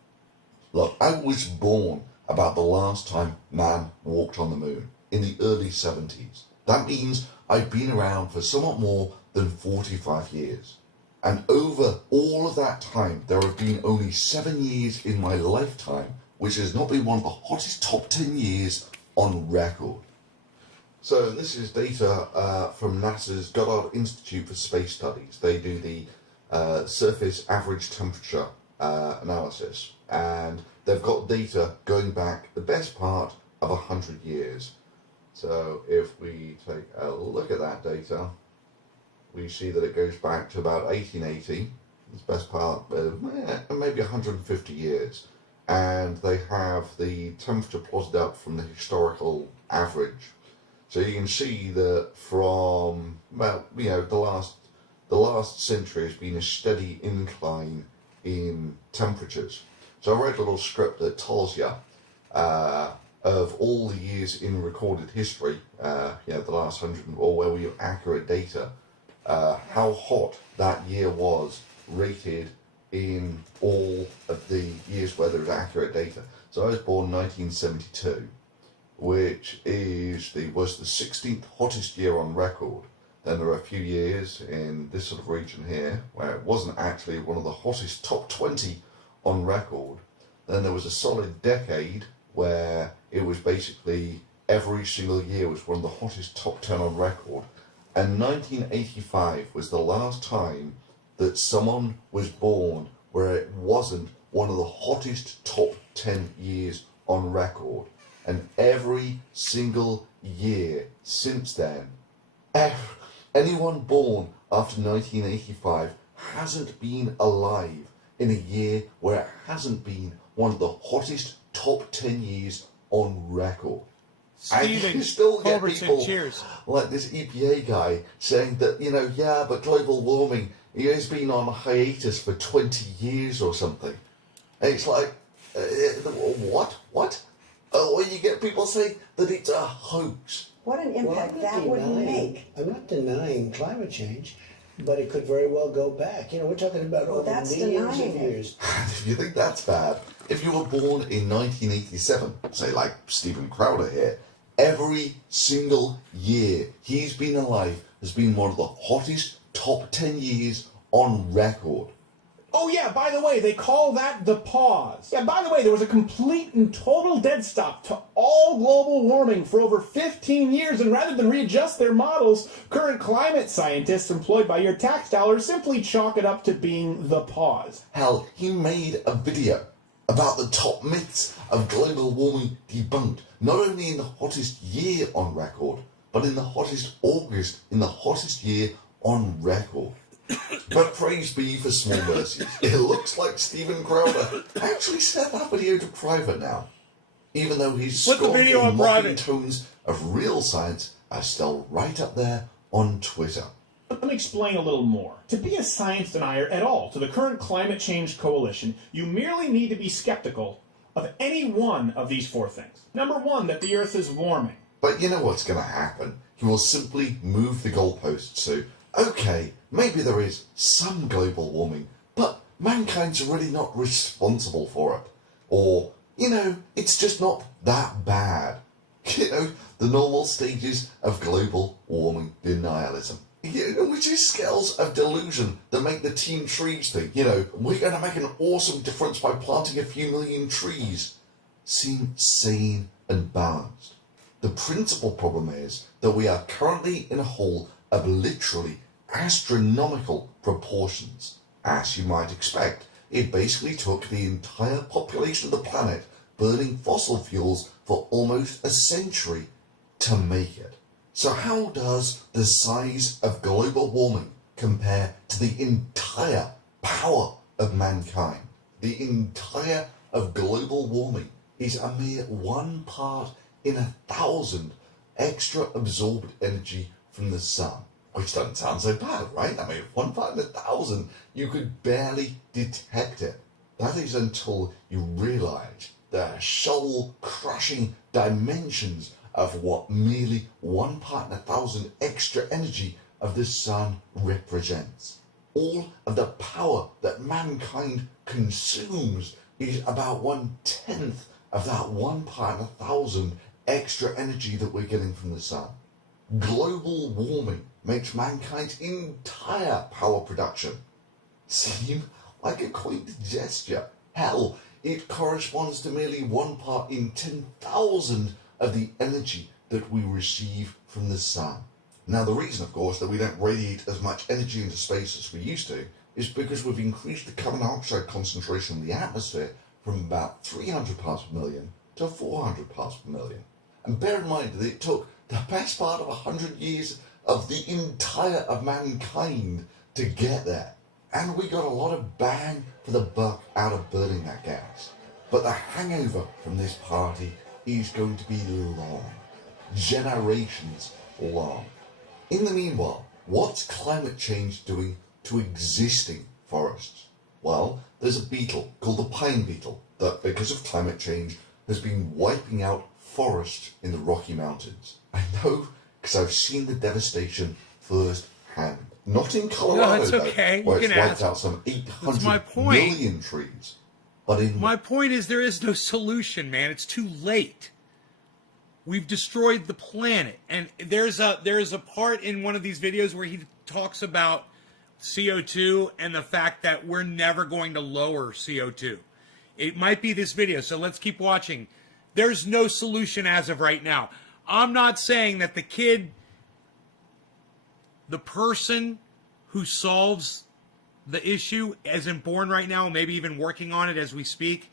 Look, I was born about the last time man walked on the moon, in the early 70s. That means I've been around for somewhat more than 45 years. And over all of that time, there have been only 7 years in my lifetime which has not been one of the hottest top 10 years on record. So this is data from NASA's Goddard Institute for Space Studies. They do the surface average temperature analysis, and they've got data going back the best part of 100 years. So if we take a look at that data, we see that it goes back to about 1880, it's best part of maybe 150 years. And they have the temperature plotted up from the historical average. So you can see that from, well, you know, the last century has been a steady incline in temperatures. So I wrote a little script that tells you of all the years in recorded history, you know, the last 100, or where we have accurate data, how hot that year was rated in all of the years where there was accurate data. So I was born 1972, which was the 16th hottest year on record. Then there were a few years in this sort of region here where it wasn't actually one of the hottest top 20 on record. Then there was a solid decade where it was basically every single year was one of the hottest top 10 on record. And 1985 was the last time that someone was born where it wasn't one of the hottest top 10 years on record. And every single year since then, anyone born after 1985 hasn't been alive in a year where it hasn't been one of the hottest top 10 years on record. And Stephen you still get Culbertson, people cheers. like this EPA guy saying that, yeah, but global warming, has been on hiatus for 20 years or something. And it's like, what? Or you get people saying that it's a hoax. What an impact that would make. I'm not denying climate change, but it could very well go back. We're talking about over that's millions of denying it. years. If you think that's bad, if you were born in 1987, say like Stephen Crowder here, every single year he's been alive has been one of the hottest top 10 years on record. Oh yeah, by the way, they call that the pause. Yeah, by the way, there was a complete and total dead stop to all global warming for over 15 years, and rather than readjust their models, current climate scientists employed by your tax dollars simply chalk it up to being the pause. Hell, he made a video about the top myths of global warming debunked, not only in the hottest year on record, but in the hottest August, in the hottest year on record. But praise be for small mercies. It looks like Stephen Crowder actually set that video to private now. Even though his Put the video scornful on mocking private. tones of real science are still right up there on Twitter. Let me explain a little more. To be a science denier at all to the current climate change coalition, you merely need to be skeptical of any one of these four things. Number one, that the Earth is warming. But you know what's going to happen? He will simply move the goalposts to, okay, maybe there is some global warming, but mankind's really not responsible for it. Or, it's just not that bad. The normal stages of global warming denialism. Which is scales of delusion that make the Team Trees thing. We're going to make an awesome difference by planting a few million trees. Seem sane and balanced. The principal problem is that we are currently in a hole of literally astronomical proportions. As you might expect, it basically took the entire population of the planet burning fossil fuels for almost a century to make it. So how does the size of global warming compare to the entire power of mankind? The entire of global warming is a mere 1 part in 1,000 extra absorbed energy from the sun. Which doesn't sound so bad, right? 1 part in 1,000, you could barely detect it. That is until you realize the soul-crushing dimensions of what merely 1 part in 1,000 extra energy of the sun represents. All of the power that mankind consumes is about 1/10 of that 1 part in 1,000 extra energy that we're getting from the sun. Global warming makes mankind's entire power production seem like a quaint gesture. Hell, it corresponds to merely 1 part in 10,000 of the energy that we receive from the sun. Now, the reason, of course, that we don't radiate as much energy into space as we used to is because we've increased the carbon dioxide concentration in the atmosphere from about 300 parts per million to 400 parts per million. And bear in mind that it took the best part of 100 years of the entire of mankind to get there. And we got a lot of bang for the buck out of burning that gas. But the hangover from this party is going to be long. Generations long. In the meanwhile, what's climate change doing to existing forests? Well, there's a beetle called the pine beetle that, because of climate change, has been wiping out forests in the Rocky Mountains. I know, because I've seen the devastation firsthand. Not in Colorado, No, it's okay. though, where You it's can wiped ask. out some That's my 800 point. million trees. But in My point is there is no solution, man. It's too late. We've destroyed the planet. And there's a part in one of these videos where he talks about CO2 and the fact that we're never going to lower CO2. It might be this video, so let's keep watching. there's no solution as of right now. I'm not saying that the person who solves the issue isn't born right now, maybe even working on it as we speak.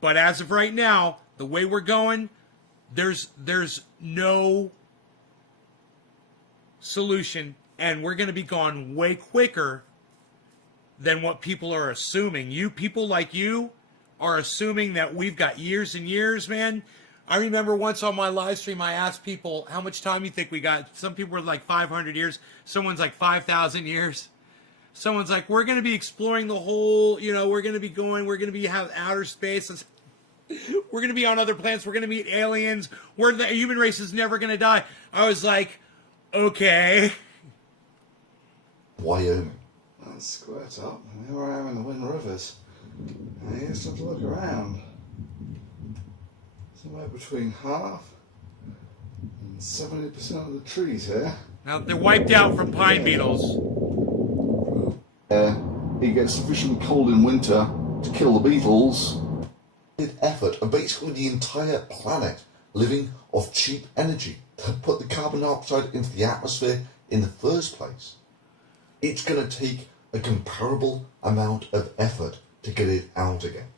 But as of right now, the way we're going, there's no solution, and we're going to be gone way quicker than what people are assuming. People like you are assuming that we've got years and years, man. I remember once on my live stream, I asked people, how much time you think we got? Some people were like 500 years. Someone's like 5,000 years. Someone's like, we're going to be exploring the whole, we're going to be going, we're going to have outer space. We're going to be on other planets. We're going to meet aliens. The human race is never going to die. I was like, okay. Wyoming. Let's squirt up. Here I am in the Wind Rivers. And here's time to look around. Somewhere between half and 70% of the trees here. Now they're wiped out from pine beetles. It gets sufficiently cold in winter to kill the beetles. Effort of basically the entire planet living off cheap energy to put the carbon dioxide into the atmosphere in the first place. It's going to take a comparable amount of effort to get it out again.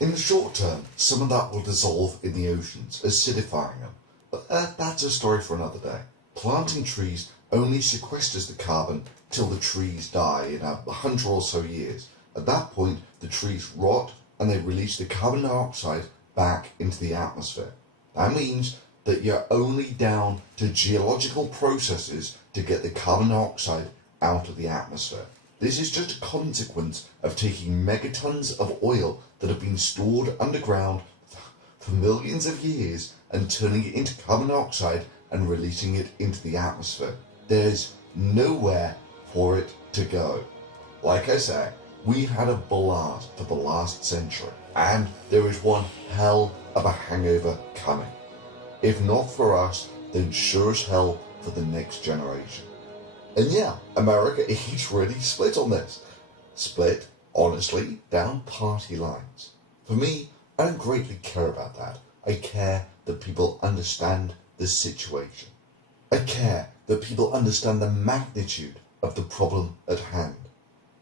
In the short term, some of that will dissolve in the oceans, acidifying them. But that's a story for another day. Planting trees only sequesters the carbon till the trees die in 100 or so years. At that point, the trees rot and they release the carbon dioxide back into the atmosphere. That means that you're only down to geological processes to get the carbon dioxide out of the atmosphere. This is just a consequence of taking megatons of oil that have been stored underground for millions of years and turning it into carbon dioxide and releasing it into the atmosphere. There's nowhere for it to go. Like I say, we've had a blast for the last century, and there is one hell of a hangover coming. If not for us, then sure as hell for the next generation. And yeah, America is really split on this. Split, honestly, down party lines. For me, I don't greatly care about that. I care that people understand the situation. I care that people understand the magnitude of the problem at hand.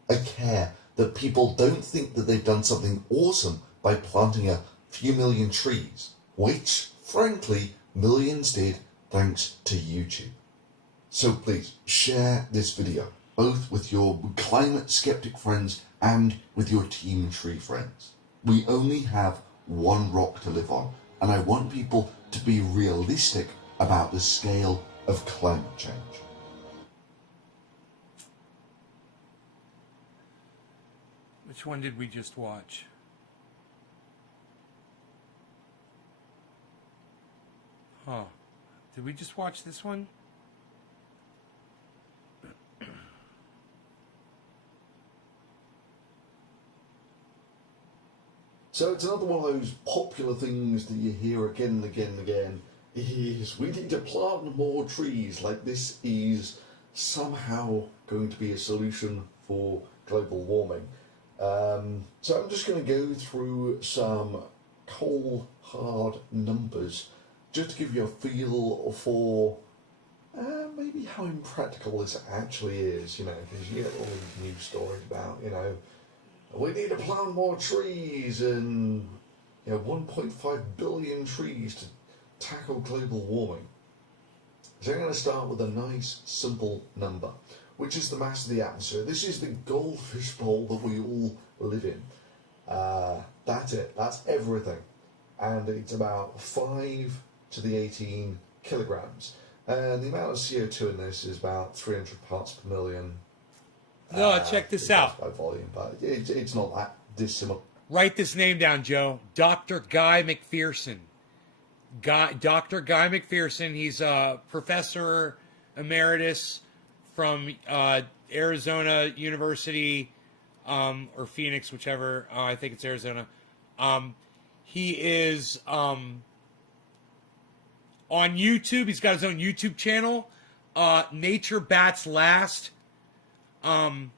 I care that people don't think that they've done something awesome by planting a few million trees, which, frankly, millions did thanks to YouTube. So please, share this video, both with your climate skeptic friends and with your team tree friends. We only have one rock to live on, and I want people to be realistic about the scale of climate change. Which one did we just watch? Huh. Did we just watch this one? So it's another one of those popular things that you hear again and again and again, is we need to plant more trees, like this is somehow going to be a solution for global warming. So I'm just going to go through some cold, hard numbers just to give you a feel for maybe how impractical this actually is, because you get all these news stories about, we need to plant more trees and 1.5 billion trees to tackle global warming. So I'm going to start with a nice, simple number, which is the mass of the atmosphere. This is the goldfish bowl that we all live in. That's it. That's everything. And it's about 5 to the 18 kilograms. And the amount of CO2 in this is about 300 parts per million. No, check this out. By volume, but it's not that dissimilar. Write this name down, Joe. Dr. Guy McPherson. Dr. Guy McPherson. He's a professor emeritus from Arizona University, or Phoenix, whichever. I think it's Arizona. He is on YouTube. He's got his own YouTube channel. Nature Bats Last. 5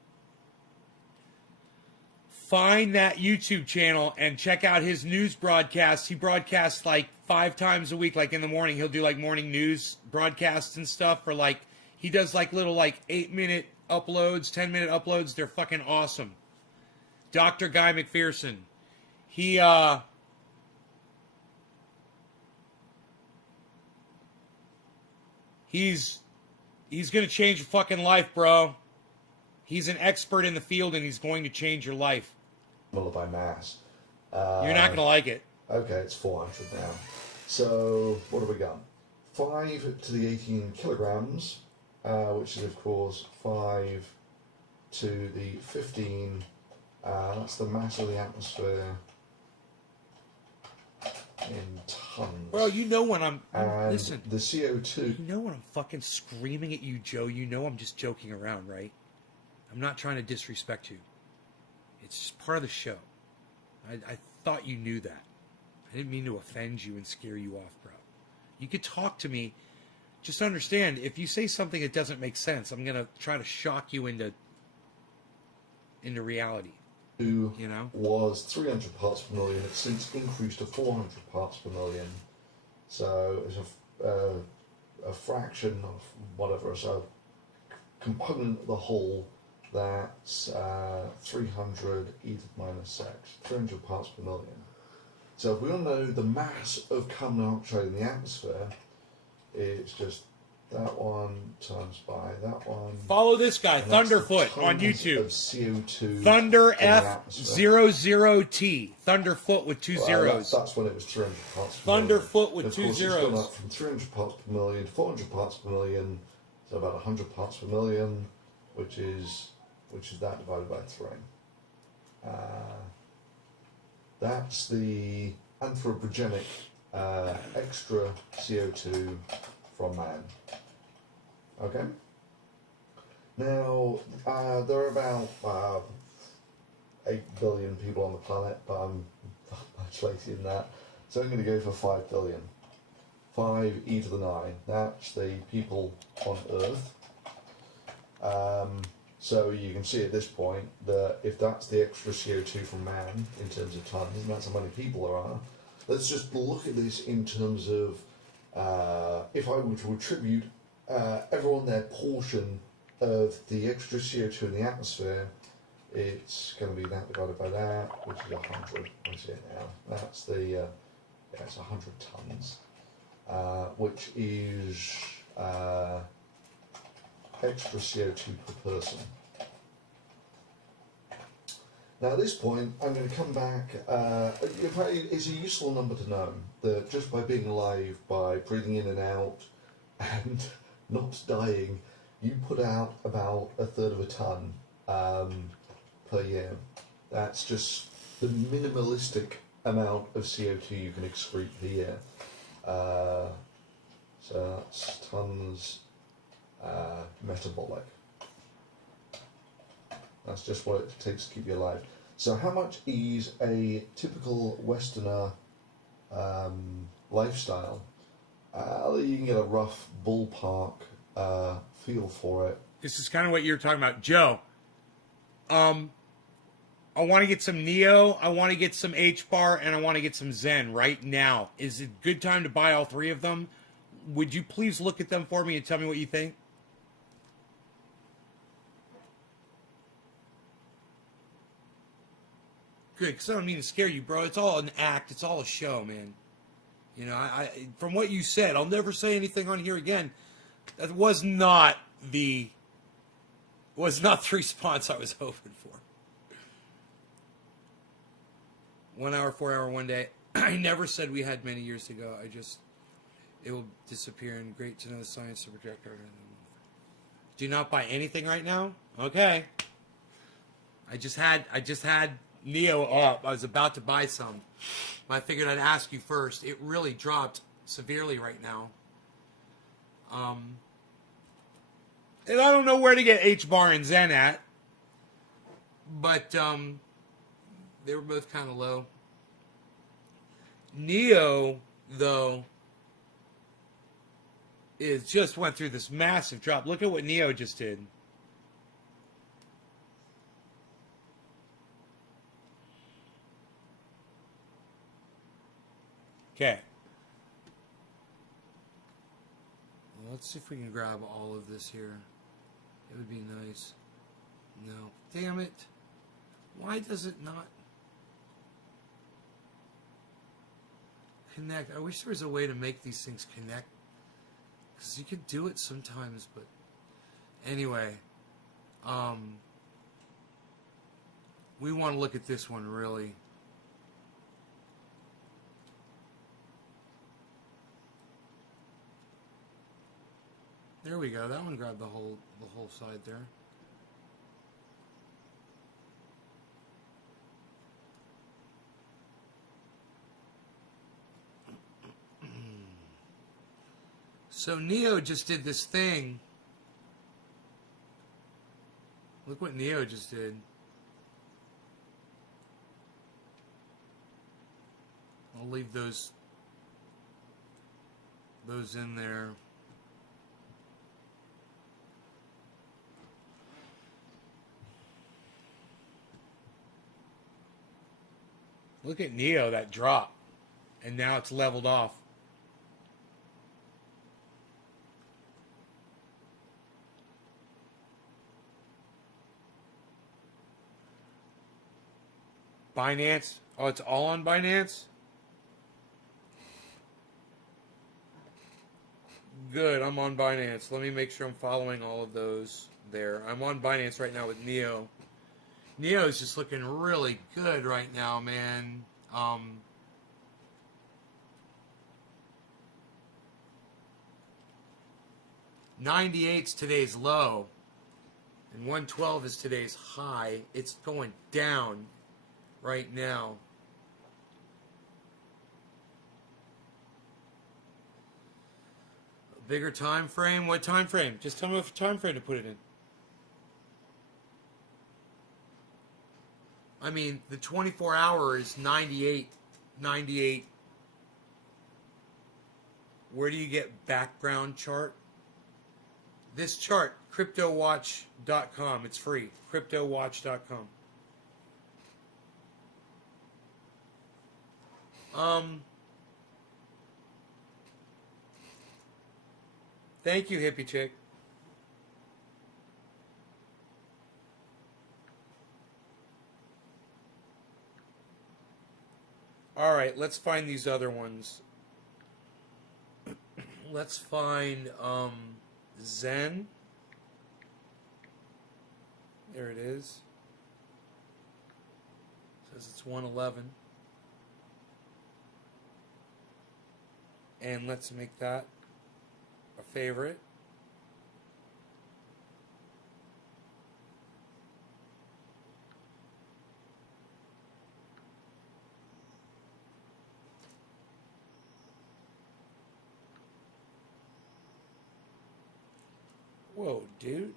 find that YouTube channel and check out his news broadcasts. He broadcasts like 5 times a week, like in the morning. He'll do like morning news broadcasts and stuff, or like he does like little like 8-minute uploads, 10-minute uploads. They're fucking awesome. Dr. Guy McPherson. He's going to change your fucking life, bro. He's an expert in the field, and he's going to change your life. By mass. You're not going to like it. Okay, it's 400 now. So, what have we got? 5 to the 18 kilograms, which is, of course, 5 to the 15. That's the mass of the atmosphere in tons. Bro, you know when I'm... And listen. The CO2... You know when I'm fucking screaming at you, Joe? You know I'm just joking around, right? I'm not trying to disrespect you. It's just part of the show. I thought you knew that. I didn't mean to offend you and scare you off, bro. You could talk to me. Just understand, if you say something that doesn't make sense, I'm going to try to shock you into reality. You know? Was 300 parts per million. It's since increased to 400 parts per million. So it's a fraction of whatever. So component of the whole, that's 300 e to the minus 6, 300 parts per million. So if we want to know the mass of carbon dioxide in the atmosphere, it's just that one times by that one. Follow this guy, And that's the Thunderfoot, on tons YouTube. Of CO2 Thunder in the atmosphere. F00T. Thunderfoot with 2 zeros. That's when it was 300 parts per million. Thunderfoot with And of 2 course, zeros. It's gone up from 300 parts per million to 400 parts per million, so about 100 parts per million, which is that divided by 3. That's the anthropogenic extra CO2 from man. Okay? Now, there are about 8 billion people on the planet, but I'm much later than that. So I'm going to go for 5 billion. 5 e to the 9. That's the people on Earth. So you can see at this point that if that's the extra CO2 from man in terms of tons, and that's how many people there are, let's just look at this in terms of if I were to attribute everyone their portion of the extra CO2 in the atmosphere, it's going to be that divided by that, which is 100. I see it now. That's the, it's 100 tons, which is extra CO2 per person. Now at this point, I'm going to come back. It's a useful number to know that just by being alive, by breathing in and out, and not dying, you put out about 1/3 of a ton per year. That's just the minimalistic amount of CO2 you can excrete per year. So that's tons metabolic. That's just what it takes to keep you alive. So how much is a typical Westerner lifestyle? You can get a rough ballpark feel for it. This is kind of what you're talking about. Joe, I want to get some Neo, I want to get some H-Bar, and I want to get some Zen right now. Is it a good time to buy all 3 of them? Would you please look at them for me and tell me what you think? Good, because I don't mean to scare you, bro. It's all an act. It's all a show, man. You know, I from what you said, I'll never say anything on here again. That was not the response I was hoping for. 1 hour, 4 hour, 1 day. I never said we had many years to go. It will disappear, and great to know the science to project our... Do not buy anything right now? Okay. I just had Neo up. I was about to buy some. I figured I'd ask you first. It really dropped severely right now. And I don't know where to get H-Bar and Zen at. But they were both kind of low. Neo, though, just went through this massive drop. Look at what Neo just did. Okay. Well, let's see if we can grab all of this here. It would be nice. No. Damn it. Why does it not connect? I wish there was a way to make these things connect. Because you could do it sometimes, but... Anyway. We want to look at this one, really. There we go. That one grabbed the whole side there. So Neo just did this thing. Look what Neo just did. I'll leave those in there. Look at Neo, that drop. And now it's leveled off. Binance? Oh, it's all on Binance? Good, I'm on Binance. Let me make sure I'm following all of those there. I'm on Binance right now with Neo. Neo's just looking really good right now, man. 98's today's low, and 112 is today's high. It's going down right now. A bigger time frame? What time frame? Just tell me what time frame to put it in. I mean, the 24-hour is 98. Where do you get background chart? This chart, CryptoWatch.com. It's free. CryptoWatch.com. Thank you, hippie chick. All right, let's find these other ones. Let's find Zen. There it is. Says it's 111. And let's make that a favorite. Whoa, dude.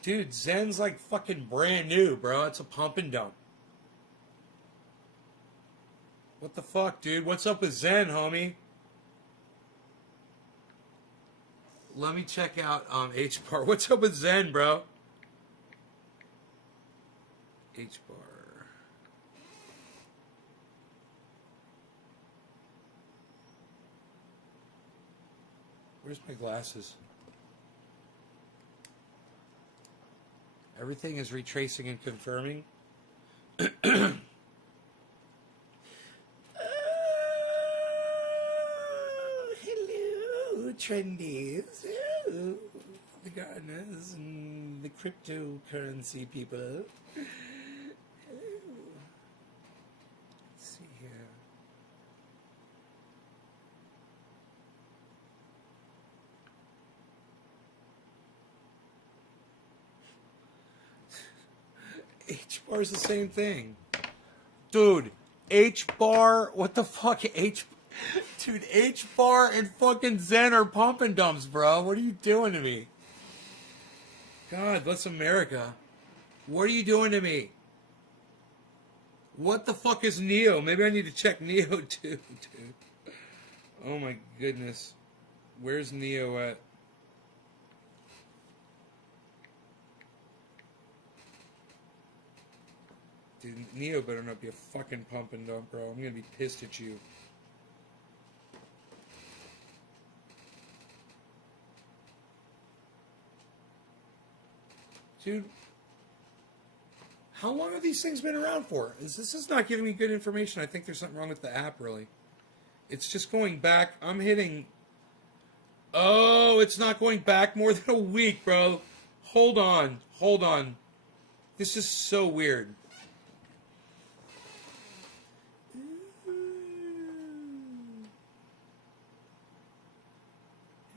Dude, Zen's like fucking brand new, bro. It's a pump and dump. What the fuck, dude? What's up with Zen, homie? Let me check out H-Bar. What's up with Zen, bro? H-Bar. Where's my glasses? Everything is retracing and confirming. Hello, trendies. Oh, the gardeners and the cryptocurrency people. Hello. Let's see here. H-Bar is the same thing. Dude, H-Bar, what the fuck? Dude, H-Bar and fucking Zen are pump and dumps, bro. What are you doing to me? God bless America. What are you doing to me? What the fuck is Neo? Maybe I need to check Neo too, dude. Oh my goodness. Where's Neo at? dude. Neo better not be a fucking pump and dump, bro. I'm gonna be pissed at you. Dude, how long have these things been around for? This is not giving me good information. I think there's something wrong with the app, really. It's just going back. I'm hitting... Oh, it's not going back more than a week, bro. Hold on. Hold on. This is so weird.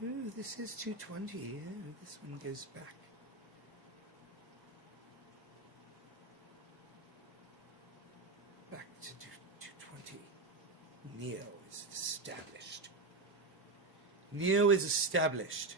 Ooh, this is 220. Yeah, this one goes back. Back to 220. Neo is established. Neo is established.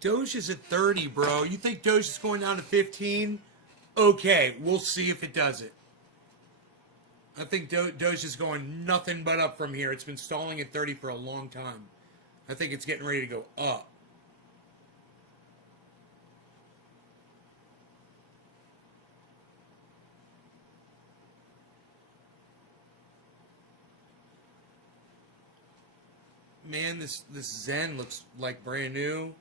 Doge is at 30, bro. You think Doge is going down to 15? Okay, we'll see if it does it. I think Doge is going nothing but up from here. It's been stalling at 30 for a long time. I think it's getting ready to go up. Man, this Zen looks like brand new.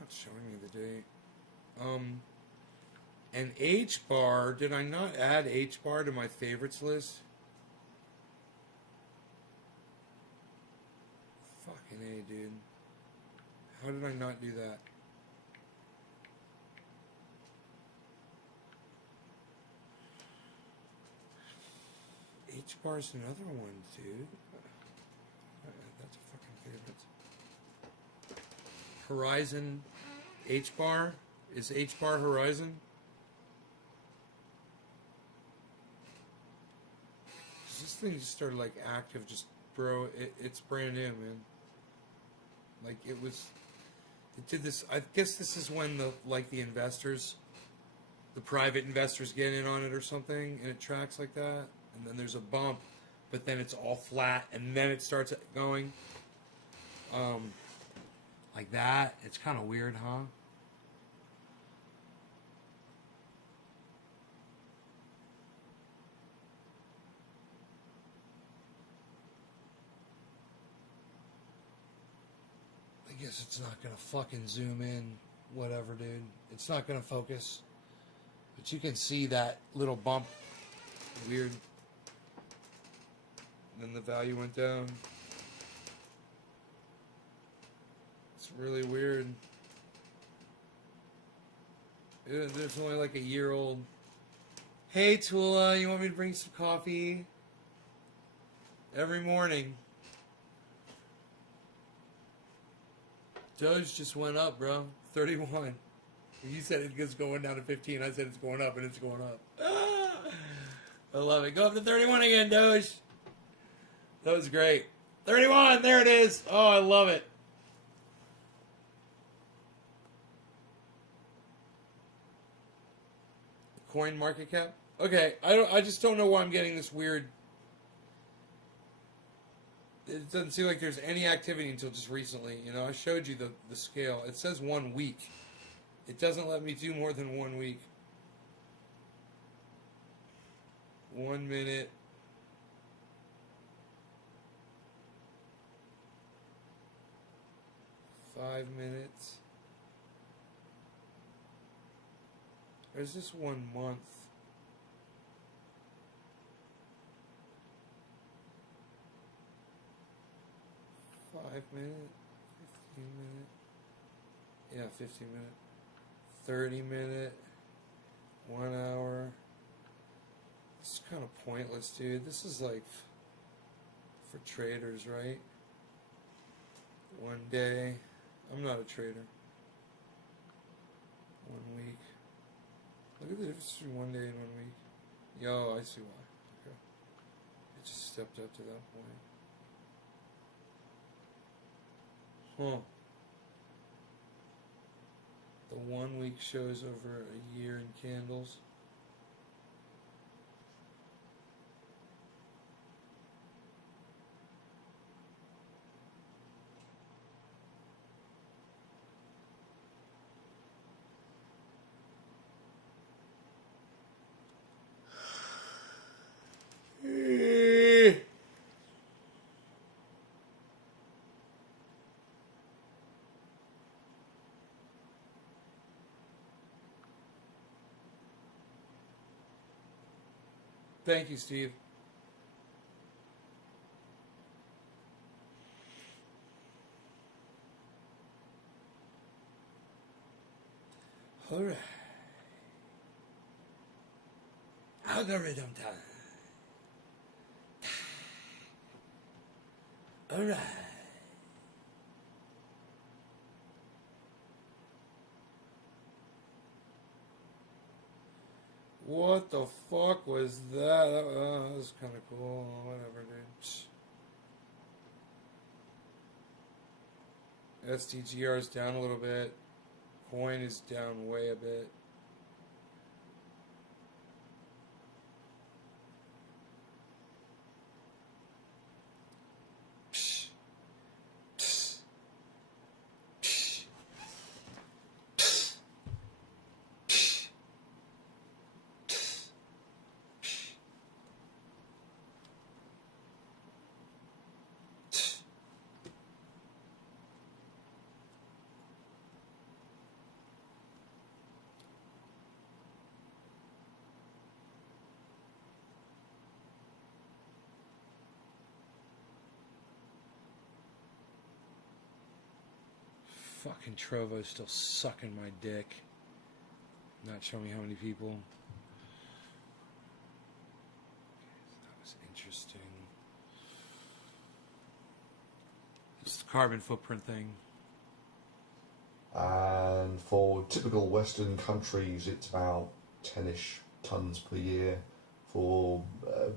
Not showing me the date. And H bar, did I not add H bar to my favorites list? Fucking A, dude. How did I not do that? H bar's another one, dude. That's a fucking favorite. Horizon H bar? Is H bar Horizon? This thing just started like active, just bro, it's brand new, man. Like it did this. I guess this is when the investors, the private investors get in on it or something, and it tracks like that, and then there's a bump, but then it's all flat, and then it starts going. Like that. It's kind of weird, huh? I guess it's not gonna fucking zoom in. Whatever, dude. It's not gonna focus. But you can see that little bump. Weird. And then the value went down. Really weird. There's only like a year old. Hey Tula, you want me to bring some coffee? Every morning. Doge just went up, bro. 31. You said it was going down to 15. I said it's going up, and it's going up. Ah, I love it. Go up to 31 again, Doge. That was great. 31, there it is. Oh, I love it. Coin market cap. Okay, I just don't know why I'm getting this weird. It doesn't seem like there's any activity until just recently. You know, I showed you the scale. It says 1 week. It doesn't let me do more than 1 week. 1 minute. Five minutes. Or is this 1 month? Five minute, 15 minute, yeah, 15 minute, 30 minute, 1 hour. This is kind of pointless, dude. This is like for traders, right? 1 day. I'm not a trader. 1 week. Look at the difference between 1 day and 1 week. Yo, I see why. Okay. It just stepped up to that point. Huh. The 1 week shows over a year in candles. Thank you, Steve. All right. Algorithm time. All right. What the fuck was that? That was kind of cool. Whatever, dude. SDGR is down a little bit. Coin is down way a bit. Fucking Trovo's still sucking my dick. Not showing me how many people. That was interesting. It's the carbon footprint thing. And for typical Western countries, it's about 10-ish tons per year. For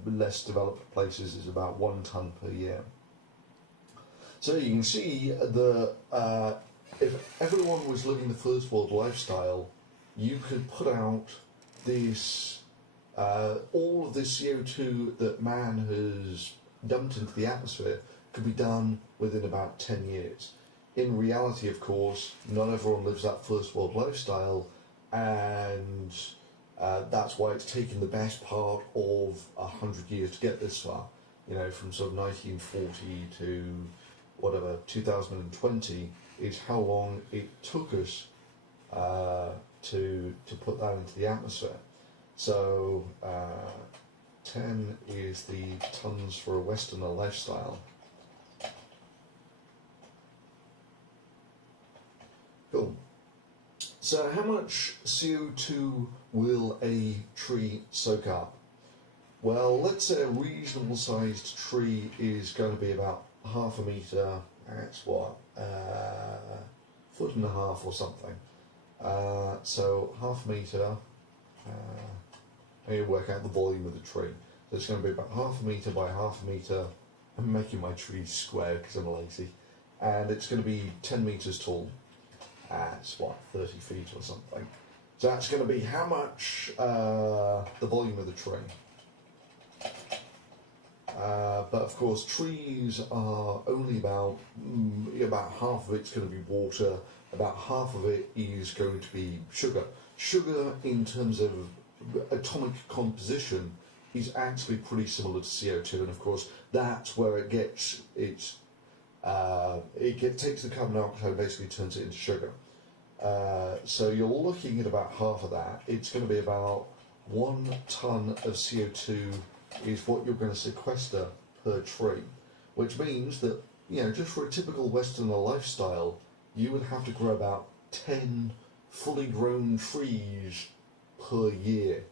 less developed places, it's about 1 ton per year. So you can see the if everyone was living the first world lifestyle, you could put out this all of this CO2 that man has dumped into the atmosphere could be done within about 10 years. In reality, of course, not everyone lives that first world lifestyle, and that's why it's taken the best part of 100 years to get this far. You know, from sort of 1940 to whatever 2020 is how long it took us to put that into the atmosphere. So 10 is the tons for a Westerner lifestyle. Cool. So how much CO2 will a tree soak up? Well, let's say a reasonable sized tree is going to be about 1/2 metre, that's what, 1.5 foot or something. So 1/2 metre, I need to work out the volume of the tree. So it's going to be about 1/2 metre by 1/2 metre. I'm making my tree square because I'm lazy. And it's going to be 10 metres tall. That's what, 30 feet or something. So that's going to be how much the volume of the tree. But of course, trees are only about half of it's going to be water, about half of it is going to be sugar. Sugar, in terms of atomic composition, is actually pretty similar to CO2, and of course, that's where it gets its. Takes the carbon dioxide and basically turns it into sugar. So you're looking at about half of that. It's going to be about 1 ton of CO2 is what you're going to sequester per tree, which means that, you know, just for a typical Westerner lifestyle, you would have to grow about 10 fully grown trees per year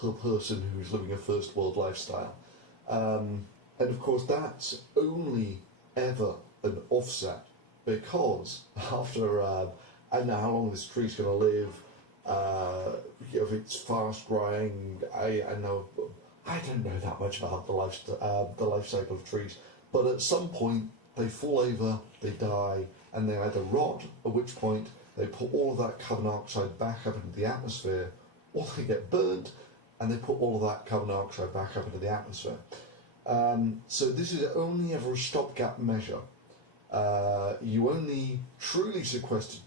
per person who's living a first world lifestyle. And of course, that's only ever an offset, because after I don't know how long this tree's going to live, if it's fast growing, I know I don't know that much about the life cycle of trees, but at some point they fall over, they die, and they either rot, at which point they put all of that carbon dioxide back up into the atmosphere, or they get burnt, and they put all of that carbon dioxide back up into the atmosphere. So this is only ever a stopgap measure. You only truly sequester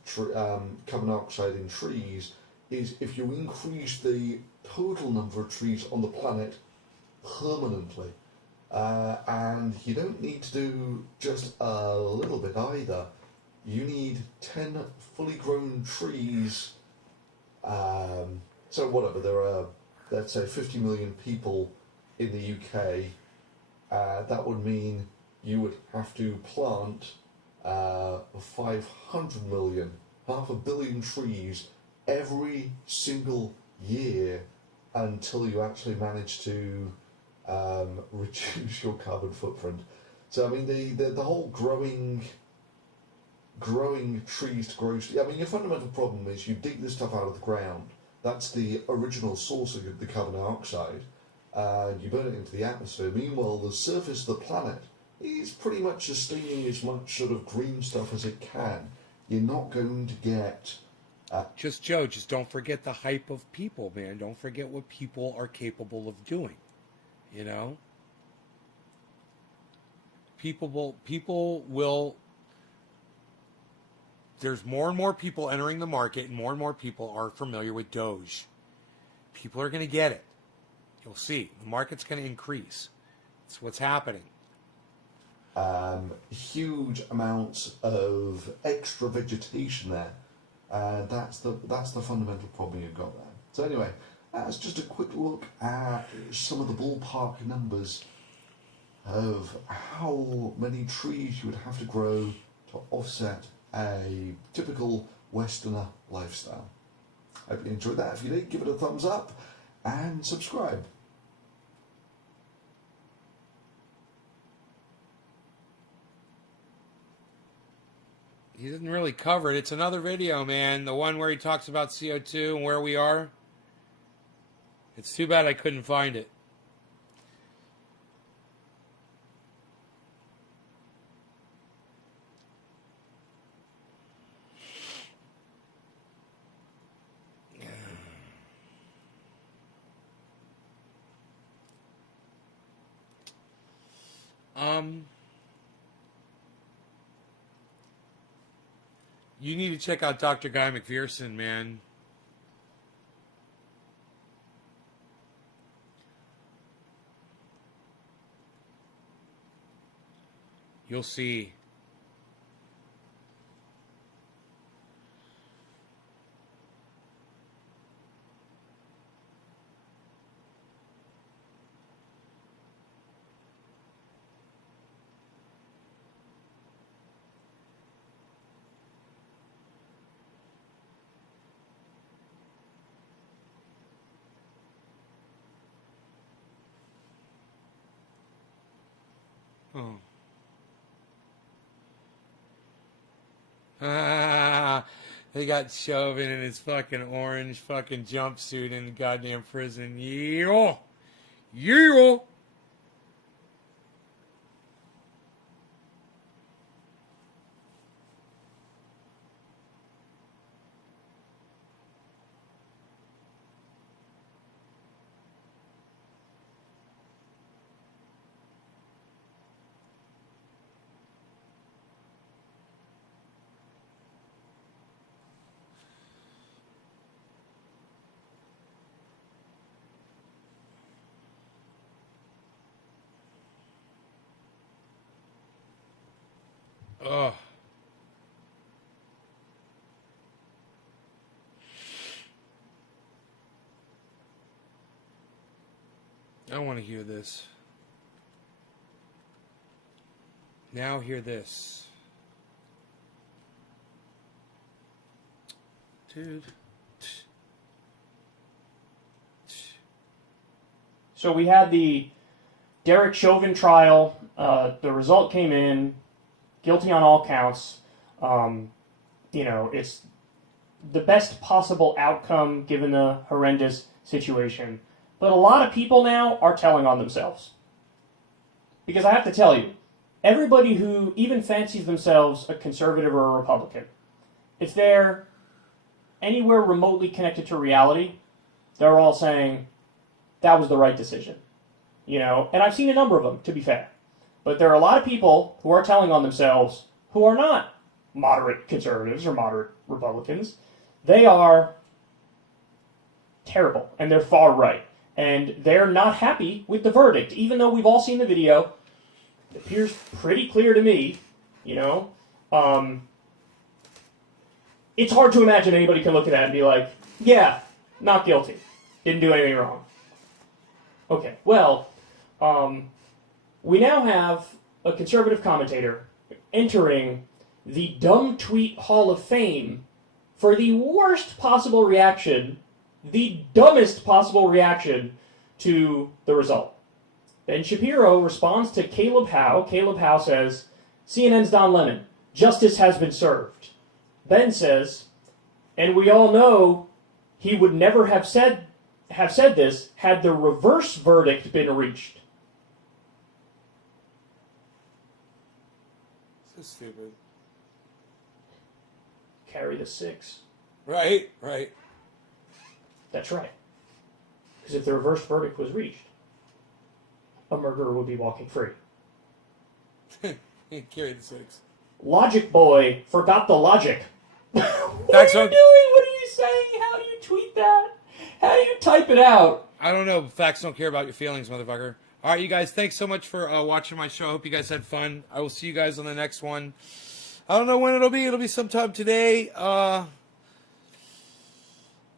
carbon dioxide in trees is if you increase the total number of trees on the planet permanently. And you don't need to do just a little bit either. You need 10 fully grown trees. So whatever, there are, let's say, 50 million people in the UK. That would mean you would have to plant 500 million, 500 million trees every single year until you actually manage to reduce your carbon footprint. So I mean, the whole growing trees to grow. I mean, your fundamental problem is you dig this stuff out of the ground. That's the original source of the carbon dioxide. You burn it into the atmosphere. Meanwhile, the surface of the planet is pretty much sustaining as much sort of green stuff as it can. You're not going to get... just don't forget the hype of people, man. Don't forget what people are capable of doing. You know? People will... There's more and more people entering the market, and more people are familiar with Doge. People are going to get it. You'll see. The market's going to increase. That's what's happening. Huge amounts of extra vegetation there. That's the fundamental problem you've got there. So anyway, that's just a quick look at some of the ballpark numbers of how many trees you would have to grow to offset a typical Westerner lifestyle. Hope you enjoyed that. If you did, give it a thumbs up and subscribe. He didn't really cover it. It's another video, man. The one where he talks about CO2 and where we are. It's too bad I couldn't find it. You need to check out Dr. Guy McPherson, man. You'll see. Oh. They got Chauvin in his fucking orange fucking jumpsuit in the goddamn prison. Yeah. Yeah. Oh. I want to hear this. Now hear this. Dude. So we had the Derek Chauvin trial. The result came in. Guilty on all counts. You know, it's the best possible outcome given the horrendous situation. But a lot of people now are telling on themselves. Because I have to tell you, everybody who even fancies themselves a conservative or a Republican, if they're anywhere remotely connected to reality, they're all saying, that was the right decision. You know, and I've seen a number of them, to be fair. But there are a lot of people who are telling on themselves who are not moderate conservatives or moderate Republicans. They are terrible, and they're far right. And they're not happy with the verdict, even though we've all seen the video. It appears pretty clear to me, you know. It's hard to imagine anybody can look at that and be like, yeah, not guilty. Didn't do anything wrong. Okay, well, we now have a conservative commentator entering the Dumb Tweet Hall of Fame for the worst possible reaction, the dumbest possible reaction to the result. Ben Shapiro responds to Caleb Howe. Caleb Howe says, CNN's Don Lemon, justice has been served. Ben says, and we all know he would never have said this had the reverse verdict been reached. So stupid. Carry the 6. Right, right. That's right. Because if the reverse verdict was reached, a murderer would be walking free. Carry the 6. Logic Boy forgot the logic. What Facts are you doing? What are you saying? How do you tweet that? How do you type it out? I don't know. Facts don't care about your feelings, motherfucker. All right, you guys, thanks so much for watching my show. I hope you guys had fun. I will see you guys on the next one. I don't know when it'll be. It'll be sometime today.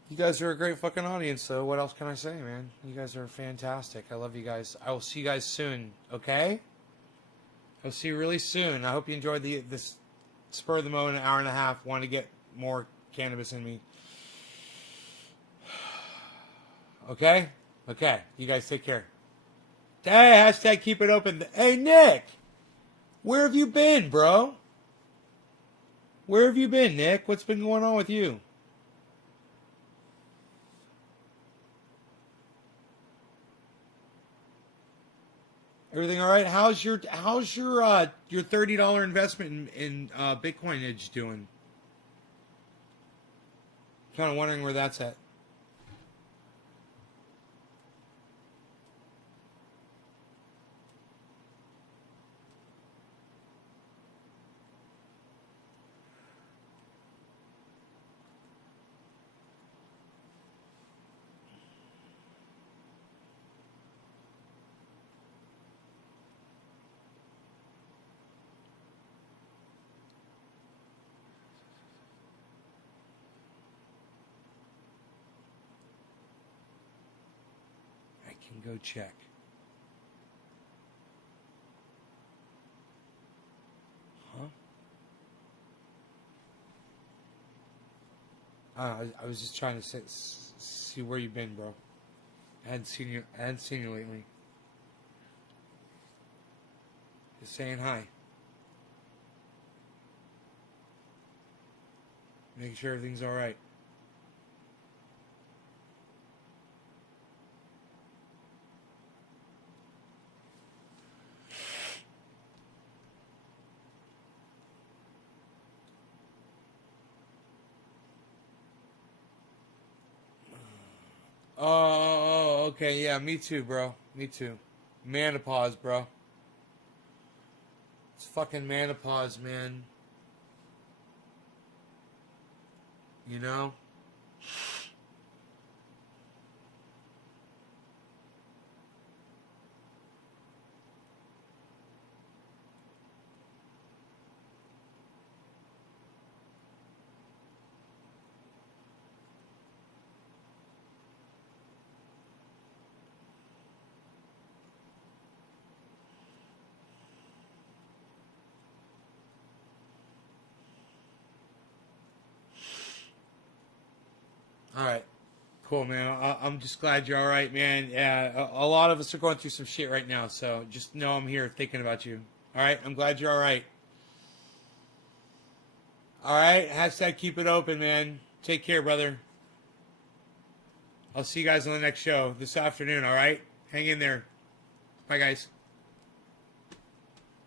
You guys are a great fucking audience, so what else can I say, man? You guys are fantastic. I love you guys. I will see you guys soon, okay? I'll see you really soon. I hope you enjoyed this spur of the moment, an hour and a half. Want to get more cannabis in me. Okay? Okay. You guys take care. Hey, hashtag keep it open. Hey, Nick! Where have you been, bro? Where have you been, Nick? What's been going on with you? Everything all right? How's your $30 investment in Bitcoin Edge doing? Kind of wondering where that's at. Go check. Huh? I was just trying to see where you've been, bro. I hadn't seen you lately. Just saying hi. Making sure everything's all right. Oh, okay, yeah, me too, bro. Me too. Menopause, bro. It's fucking menopause, man. You know? All right. Cool, man. I'm just glad you're all right, man. Yeah, a lot of us are going through some shit right now, so just know I'm here thinking about you. All right? I'm glad you're all right. All right? Hashtag keep it open, man. Take care, brother. I'll see you guys on the next show this afternoon, all right? Hang in there. Bye, guys.